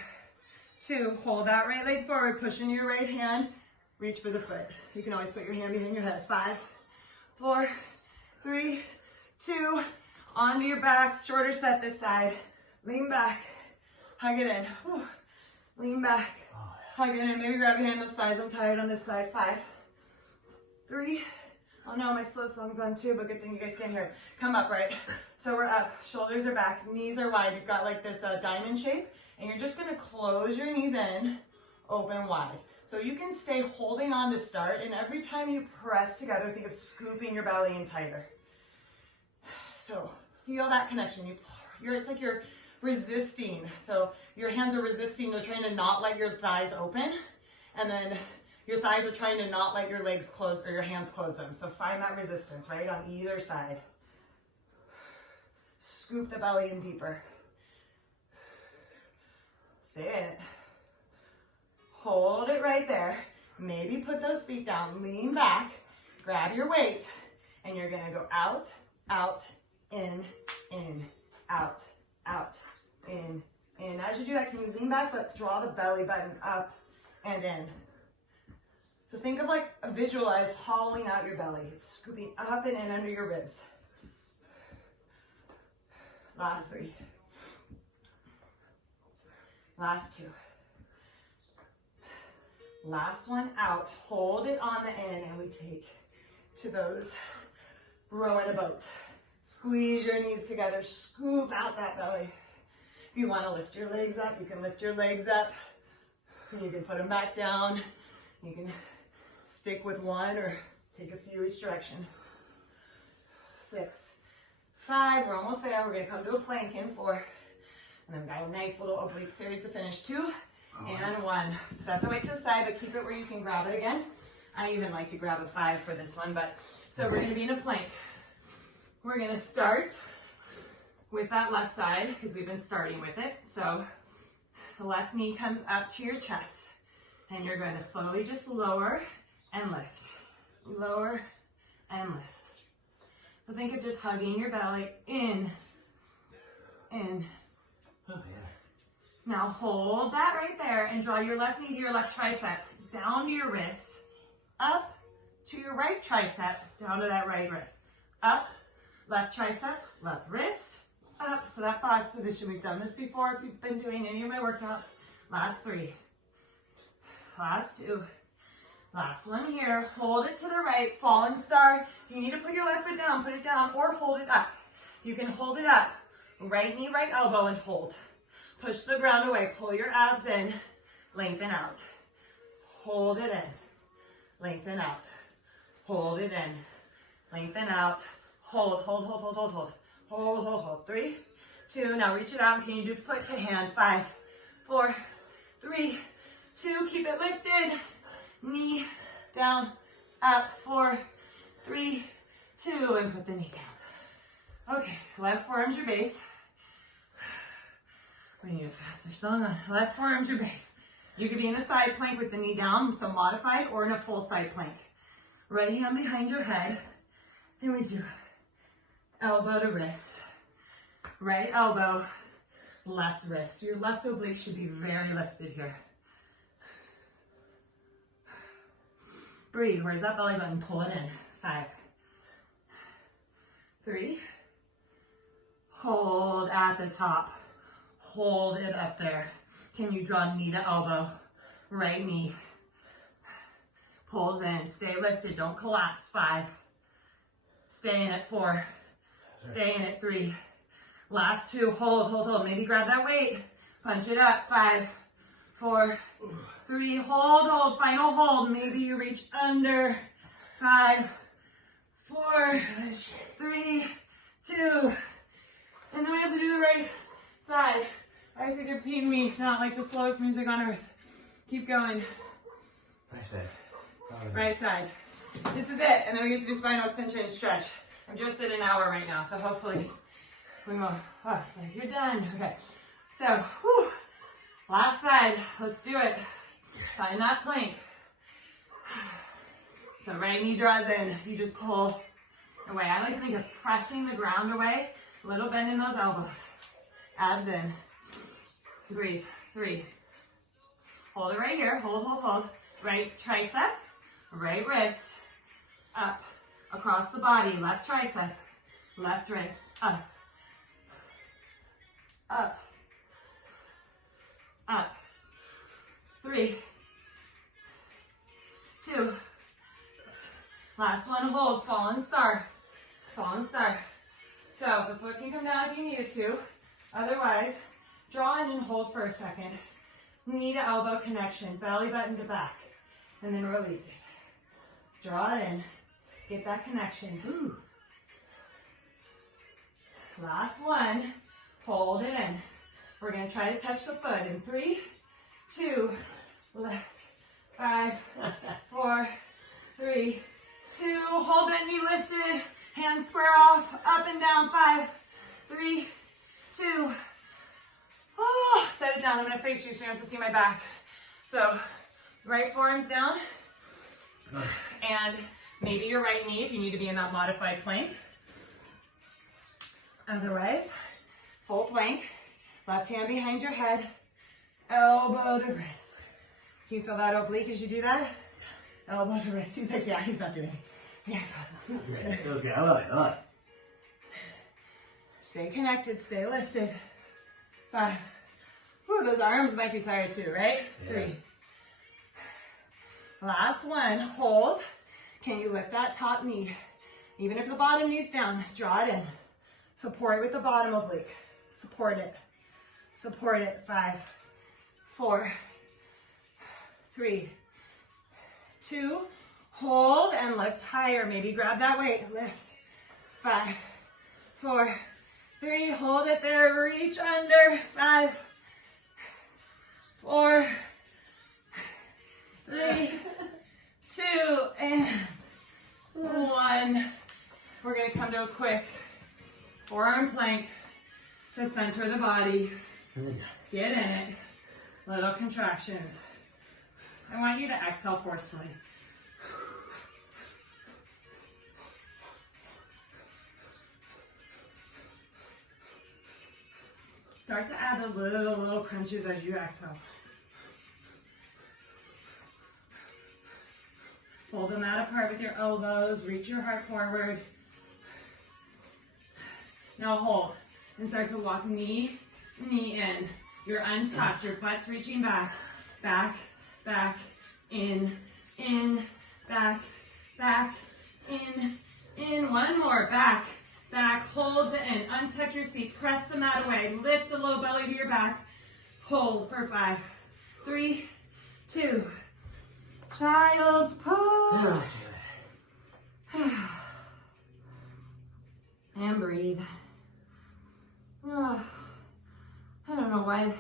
2, hold that right leg forward, push in your right hand, reach for the foot. You can always put your hand behind your head. 5, 4, 3, 2, onto your back, shorter set this side. Lean back, hug it in. Whew. Lean back, hug it in. Maybe grab your hand on those thighs. I'm tired on this side. 5, 3, oh no, my slow song's on too, but good thing you guys can't hear. Come up, right? So we're up, shoulders are back, knees are wide. You've got like this diamond shape, and you're just gonna close your knees in, open wide. So you can stay holding on to start, and every time you press together, think of scooping your belly in tighter. So feel that connection. It's like you're resisting. So your hands are resisting, they're trying to not let your thighs open, and then your thighs are trying to not let your legs close or your hands close them. So find that resistance, right, on either side. Scoop the belly in deeper. Stay in it. Hold it right there. Maybe put those feet down, lean back, grab your weight, and you're gonna go out, out, in, out, out, in. As you do that, can you lean back, but draw the belly button up and in. So think of like, visualize hollowing out your belly. It's scooping up and in under your ribs. Last 3. Last 2. Last one out. Hold it on the end and we take to those row in a boat. Squeeze your knees together. Scoop out that belly. If you want to lift your legs up, you can lift your legs up. You can put them back down. You can stick with one or take a few each direction. 6, 5, we're almost there. We're going to come to a plank in 4. And then we've got a nice little oblique series to finish. 2 and 1. Set the weight to the side, but keep it where you can grab it again. I even like to grab a 5 for this one, but so we're going to be in a plank. We're going to start with that left side because we've been starting with it. So the left knee comes up to your chest and you're going to slowly just lower and lift. Lower and lift. So think of just hugging your belly in. Oh, yeah. Now hold that right there and draw your left knee to your left tricep, down to your wrist, up to your right tricep, down to that right wrist. Up, left tricep, left wrist, up. So that box position, we've done this before if you've been doing any of my workouts. Last 3. Last 2. Last one here. Hold it to the right, fallen star. If you need to put your left foot down, put it down or hold it up. You can hold it up. Right knee, right elbow and hold. Push the ground away. Pull your abs in. Lengthen out. Hold it in. Lengthen out. Hold it in. Lengthen out. Hold, hold, hold, hold, hold, hold. Hold, hold, hold. 3, 2. Now reach it out. Can you do foot to hand? 5, 4, 3, 2. Keep it lifted. Knee down, up. 4, 3, 2. And put the knee down. Okay, left forearm's your base. We need a faster song on. Left forearm's your base. You could be in a side plank with the knee down, so modified, or in a full side plank. Right hand behind your head. And we do elbow to wrist. Right elbow, left wrist. Your left oblique should be very lifted here. Breathe. Where's that belly button? Pull it in. 5, 3. Hold at the top. Hold it up there. Can you draw knee to elbow? Right knee. Pulls in. Stay lifted. Don't collapse. 5. Stay in at 4. Stay in at 3. Last 2. Hold, hold, hold. Maybe grab that weight. Punch it up. 5, 4, 3. Hold, hold. Final hold. Maybe you reach under. 5, 4, 3, 2. And then we have to do the right side. I think you're peeing me, not like the slowest music on earth. Keep going. Right side. Right side. This is it. And then we get to do spinal extension and stretch. I'm just at an hour right now, so hopefully we won't. Oh, it's like you're done. Okay. So, whew. Last side. Let's do it. Find that plank. So right knee draws in. You just pull away. I like to think of pressing the ground away. A little bend in those elbows. Abs in. Breathe. 3. Hold it right here. Hold, hold, hold. Right tricep. Right wrist. Up. Across the body. Left tricep. Left wrist. Up. Up. Up. 3. 2. Last one, hold. Fallen star. Fallen star. So the foot can come down if you need it to. Otherwise, draw in and hold for a second. Knee to elbow connection. Belly button to back. And then release it. Draw it in. Get that connection. Ooh. Last one. Hold it in. We're going to try to touch the foot in 3, 2, left, 5, 4, 3, 2. Hold that knee lifted. Hands square off. Up and down. 5, 3, 2. Oh, set it down. I'm gonna face you so you don't have to see my back. So, right forearm's down. And maybe your right knee if you need to be in that modified plank. Otherwise, full plank. Left hand behind your head. Elbow to wrist. Can you feel that oblique as you do that? Elbow to wrist. He's like, yeah, he's not doing it. Yeah. Okay, I love it. Stay connected, stay lifted. 5. Whew, those arms might be tired too, right? Yeah. 3. Last one, hold. Can you lift that top knee? Even if the bottom knee's down, draw it in. Support it with the bottom oblique. Support it. Support it. 5, 4, 3, 2. Hold and lift higher. Maybe grab that weight. Lift. 5, 4, 3. Hold it there. Reach under. 5, 4, 3, 2, and 1. We're going to come to a quick forearm plank to center the body. Get in it. Little contractions. I want you to exhale forcefully. Start to add those little crunches as you exhale. Pull the mat apart with your elbows. Reach your heart forward. Now hold and start to walk knee in. You're untucked. Your butt's reaching back, back, back, in, back, back, in. One more, back, back. Hold the in. Untuck your seat. Press the mat away. Lift the low belly to your back. Hold for 5, 3, 2. Child's pose. And breathe. Oh, I don't know why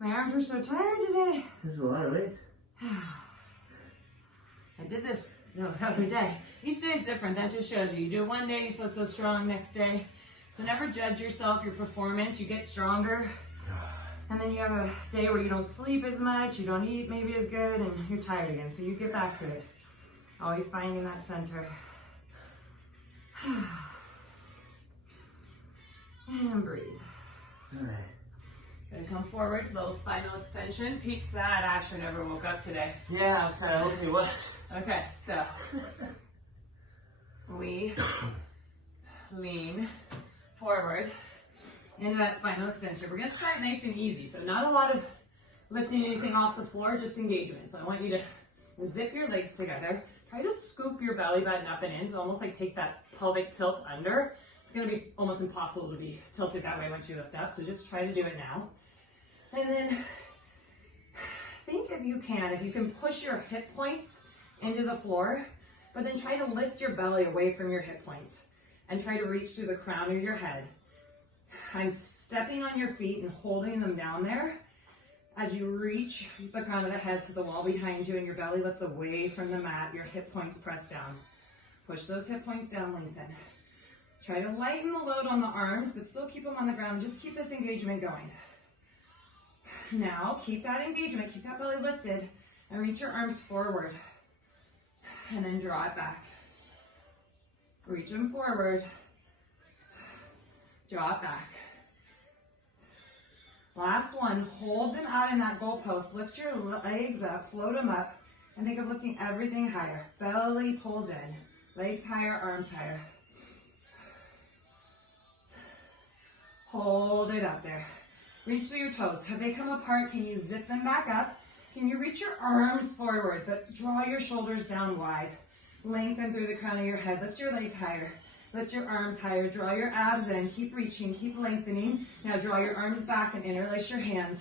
my arms are so tired today. This is a lot of weight. I did this the other day. Each day is different. That just shows you. You do it one day, you feel so strong next day. So never judge yourself, your performance. You get stronger. And then you have a day where you don't sleep as much, you don't eat maybe as good, and you're tired again. So you get back to it. Always finding that center. And breathe. All right. Gonna come forward, little spinal extension. Pete's sad Asher never woke up today. Yeah, I was kind of hoping what. Okay, so we lean forward into that spinal extension. We're gonna start nice and easy. So not a lot of lifting anything off the floor, just engagement. So I want you to zip your legs together. Try to scoop your belly button up and in. So almost like take that pelvic tilt under. It's gonna be almost impossible to be tilted that way once you lift up. So just try to do it now. And then think if you can push your hip points into the floor, but then try to lift your belly away from your hip points and try to reach through the crown of your head. I'm stepping on your feet and holding them down there as you reach the crown of the head to the wall behind you and your belly lifts away from the mat, your hip points press down. Push those hip points down, lengthen. Try to lighten the load on the arms, but still keep them on the ground. Just keep this engagement going. Now, keep that engagement, keep that belly lifted, and reach your arms forward. And then draw it back. Reach them forward. Draw it back. Last one, hold them out in that goalpost. Lift your legs up, float them up, and think of lifting everything higher. Belly pulls in. Legs higher, arms higher. Hold it up there. Reach through your toes. Have they come apart? Can you zip them back up? Can you reach your arms forward, but draw your shoulders down wide. Lengthen through the crown of your head. Lift your legs higher. Lift your arms higher. Draw your abs in. Keep reaching. Keep lengthening. Now draw your arms back and interlace your hands.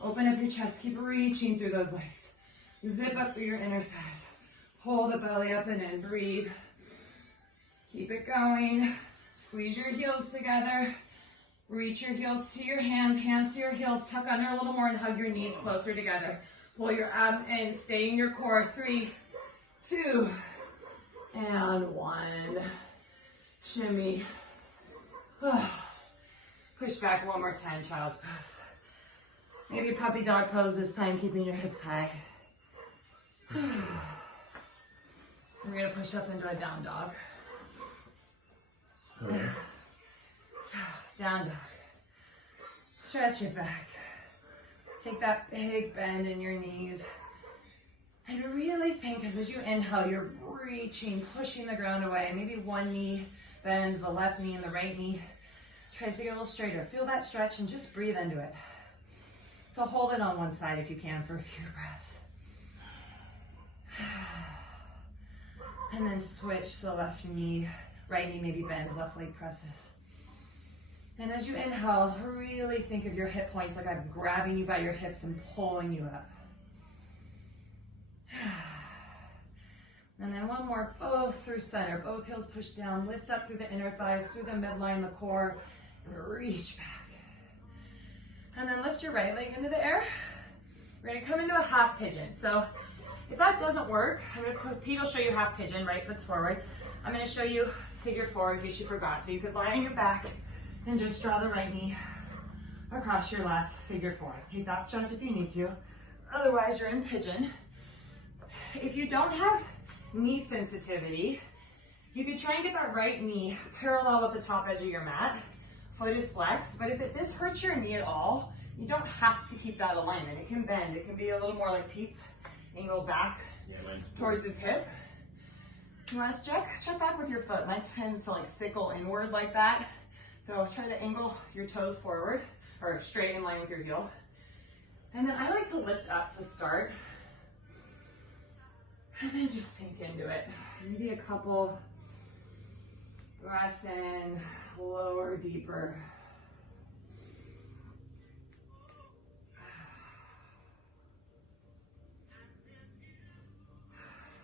Open up your chest. Keep reaching through those legs. Zip up through your inner thighs. Hold the belly up and in. Breathe. Keep it going. Squeeze your heels together. Reach your heels to your hands, hands to your heels. Tuck under a little more and hug your knees closer together. Pull your abs in. Stay in your core. 3, 2, and 1. Shimmy. Push back one more time, child's pose. Maybe puppy dog pose this time, keeping your hips high. We're gonna push up into a down dog. Okay. Down dog. Stretch your back. Take that big bend in your knees. And really think, as you inhale, you're reaching, pushing the ground away. Maybe one knee bends, the left knee and the right knee tries to get a little straighter. Feel that stretch and just breathe into it. So hold it on one side if you can for a few breaths. And then switch to the left knee, right knee maybe bends, left leg presses. And as you inhale, really think of your hip points like I'm grabbing you by your hips and pulling you up. And then one more, both through center, both heels push down, lift up through the inner thighs, through the midline, the core, and reach back. And then lift your right leg into the air. We're gonna come into a half pigeon. So if that doesn't work, Pete will show you half pigeon, right foot's forward. I'm gonna show you figure four in case you forgot. So you could lie on your back and just draw the right knee across your left, figure four. Take that stretch if you need to. Otherwise, you're in pigeon. If you don't have knee sensitivity, you could try and get that right knee parallel with the top edge of your mat. Foot is flexed, but if this hurts your knee at all, you don't have to keep that alignment. It can bend. It can be a little more like Pete's, angle back towards his hip. You want to check back with your foot. Mine tends to like sickle inward like that. So try to angle your toes forward or straight in line with your heel. And then I like to lift up to start. And then just sink into it. Maybe a couple breaths in, lower, deeper.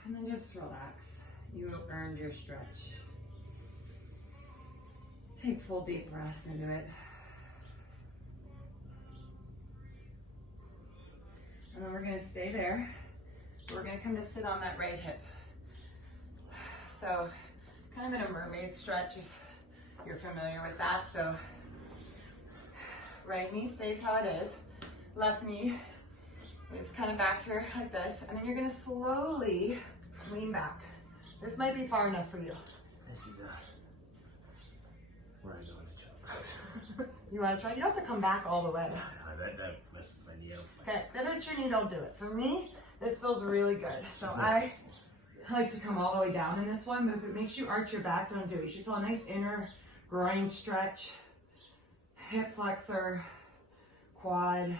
And then just relax. You earned your stretch. Take full deep breaths into it. And then we're gonna stay there. We're gonna come to sit on that right hip. So kind of in a mermaid stretch if you're familiar with that. So right knee stays how it is. Left knee is kind of back here like this. And then you're gonna slowly lean back. This might be far enough for you. This is where I go to choke. You wanna try? You don't have to come back all the way. That messes my knee up. Okay, that hurts your knee, don't do it. For me, this feels really good. So I like to come all the way down in this one, but if it makes you arch your back, don't do it. You should feel a nice inner groin stretch, hip flexor, quad.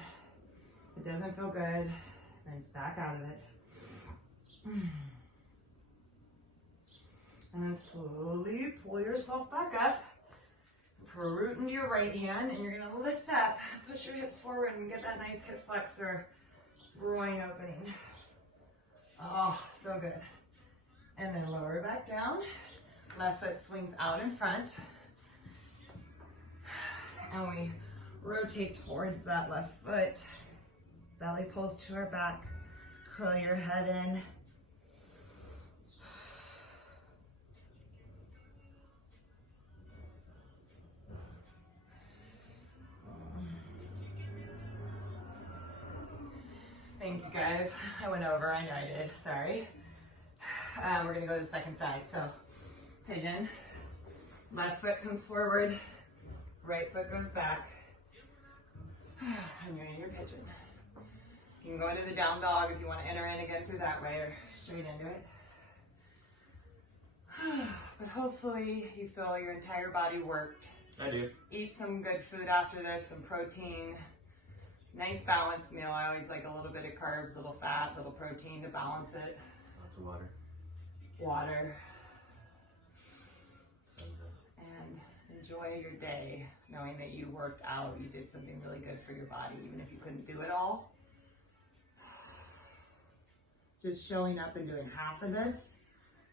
If it doesn't feel good, then it's back out of it. And then slowly pull yourself back up. Root into your right hand, and you're gonna lift up, push your hips forward, and get that nice hip flexor, groin opening. Oh, so good. And then lower back down. Left foot swings out in front. And we rotate towards that left foot. Belly pulls to our back. Curl your head in. Thank you guys. I went over, I know I did, sorry. We're gonna go to the second side. So pigeon, left foot comes forward, right foot goes back, and you're in your pigeon. You can go into the down dog if you want to enter in again through that way or straight into it. But hopefully you feel your entire body worked. I do. Eat some good food after this, some protein. Nice balanced meal. I always like a little bit of carbs, a little fat, a little protein to balance it. Lots of water. Water. Sounds good. And enjoy your day, knowing that you worked out, you did something really good for your body, even if you couldn't do it all. Just showing up and doing half of this,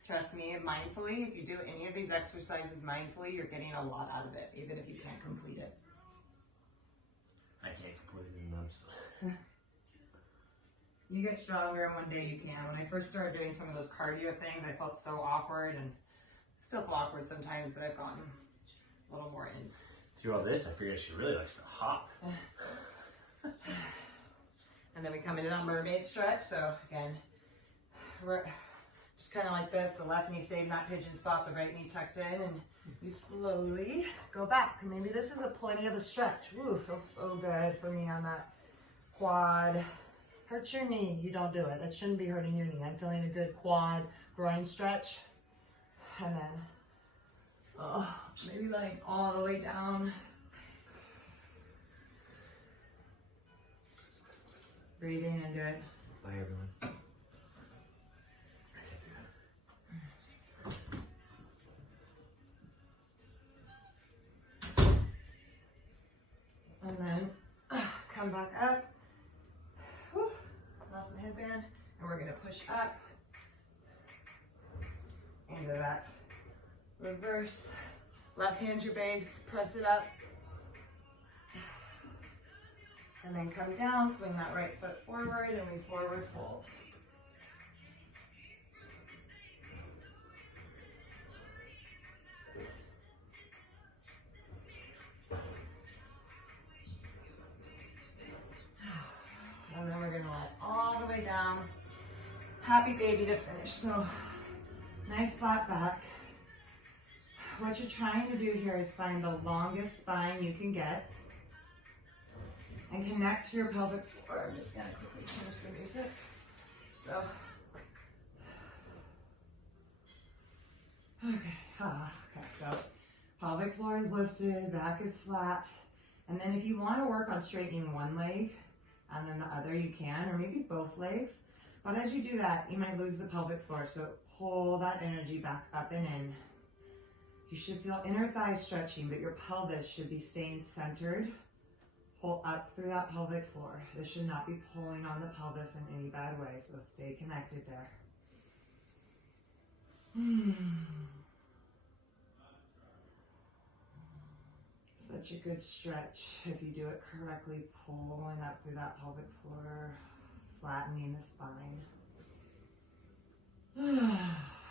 trust me, mindfully, if you do any of these exercises mindfully, you're getting a lot out of it, even if you can't complete it. I can't completely know. You get stronger, and one day you can. When I first started doing some of those cardio things, I felt so awkward, and still feel awkward sometimes, but I've gotten a little more in. do all this, I figured she really likes to hop. And then we come into that mermaid stretch. So again, we're just kind of like this. The left knee stayed in that pigeon spot, the right knee tucked in, and you slowly go back. Maybe this is plenty of a stretch. Woo, feels so good for me on that quad. Hurt your knee, you don't do it. That shouldn't be hurting your knee. I'm feeling a good quad groin stretch. And then, maybe like all the way down. Breathing into it. Bye, everyone. And then come back up. Whew. Lost my headband. And we're going to push up into that reverse. Left hand's your base. Press it up. And then come down. Swing that right foot forward and we forward fold. And then we're gonna let all the way down. Happy baby to finish. So nice flat back. What you're trying to do here is find the longest spine you can get and connect to your pelvic floor. I'm just gonna quickly change the music. So, okay, so pelvic floor is lifted, back is flat. And then if you wanna work on straightening one leg, and then the other you can, or maybe both legs. But as you do that, you might lose the pelvic floor. So pull that energy back up and in. You should feel inner thighs stretching, but your pelvis should be staying centered. Pull up through that pelvic floor. This should not be pulling on the pelvis in any bad way, so stay connected there. Such a good stretch if you do it correctly, pulling up through that pelvic floor, flattening the spine.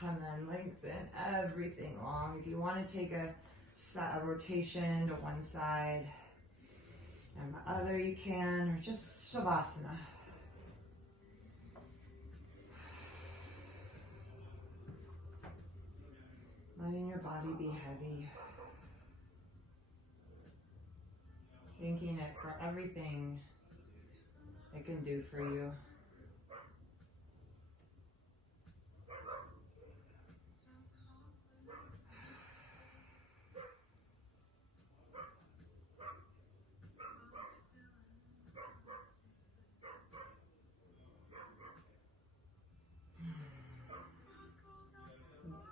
And then lengthen everything long. If you want to take a rotation to one side and the other, you can, or just Shavasana. Letting your body be heavy. Thanking it for everything it can do for you.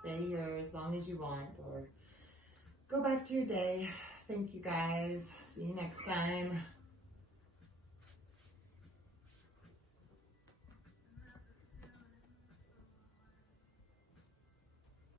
Stay here as long as you want, or go back to your day. Thank you guys. See you next time.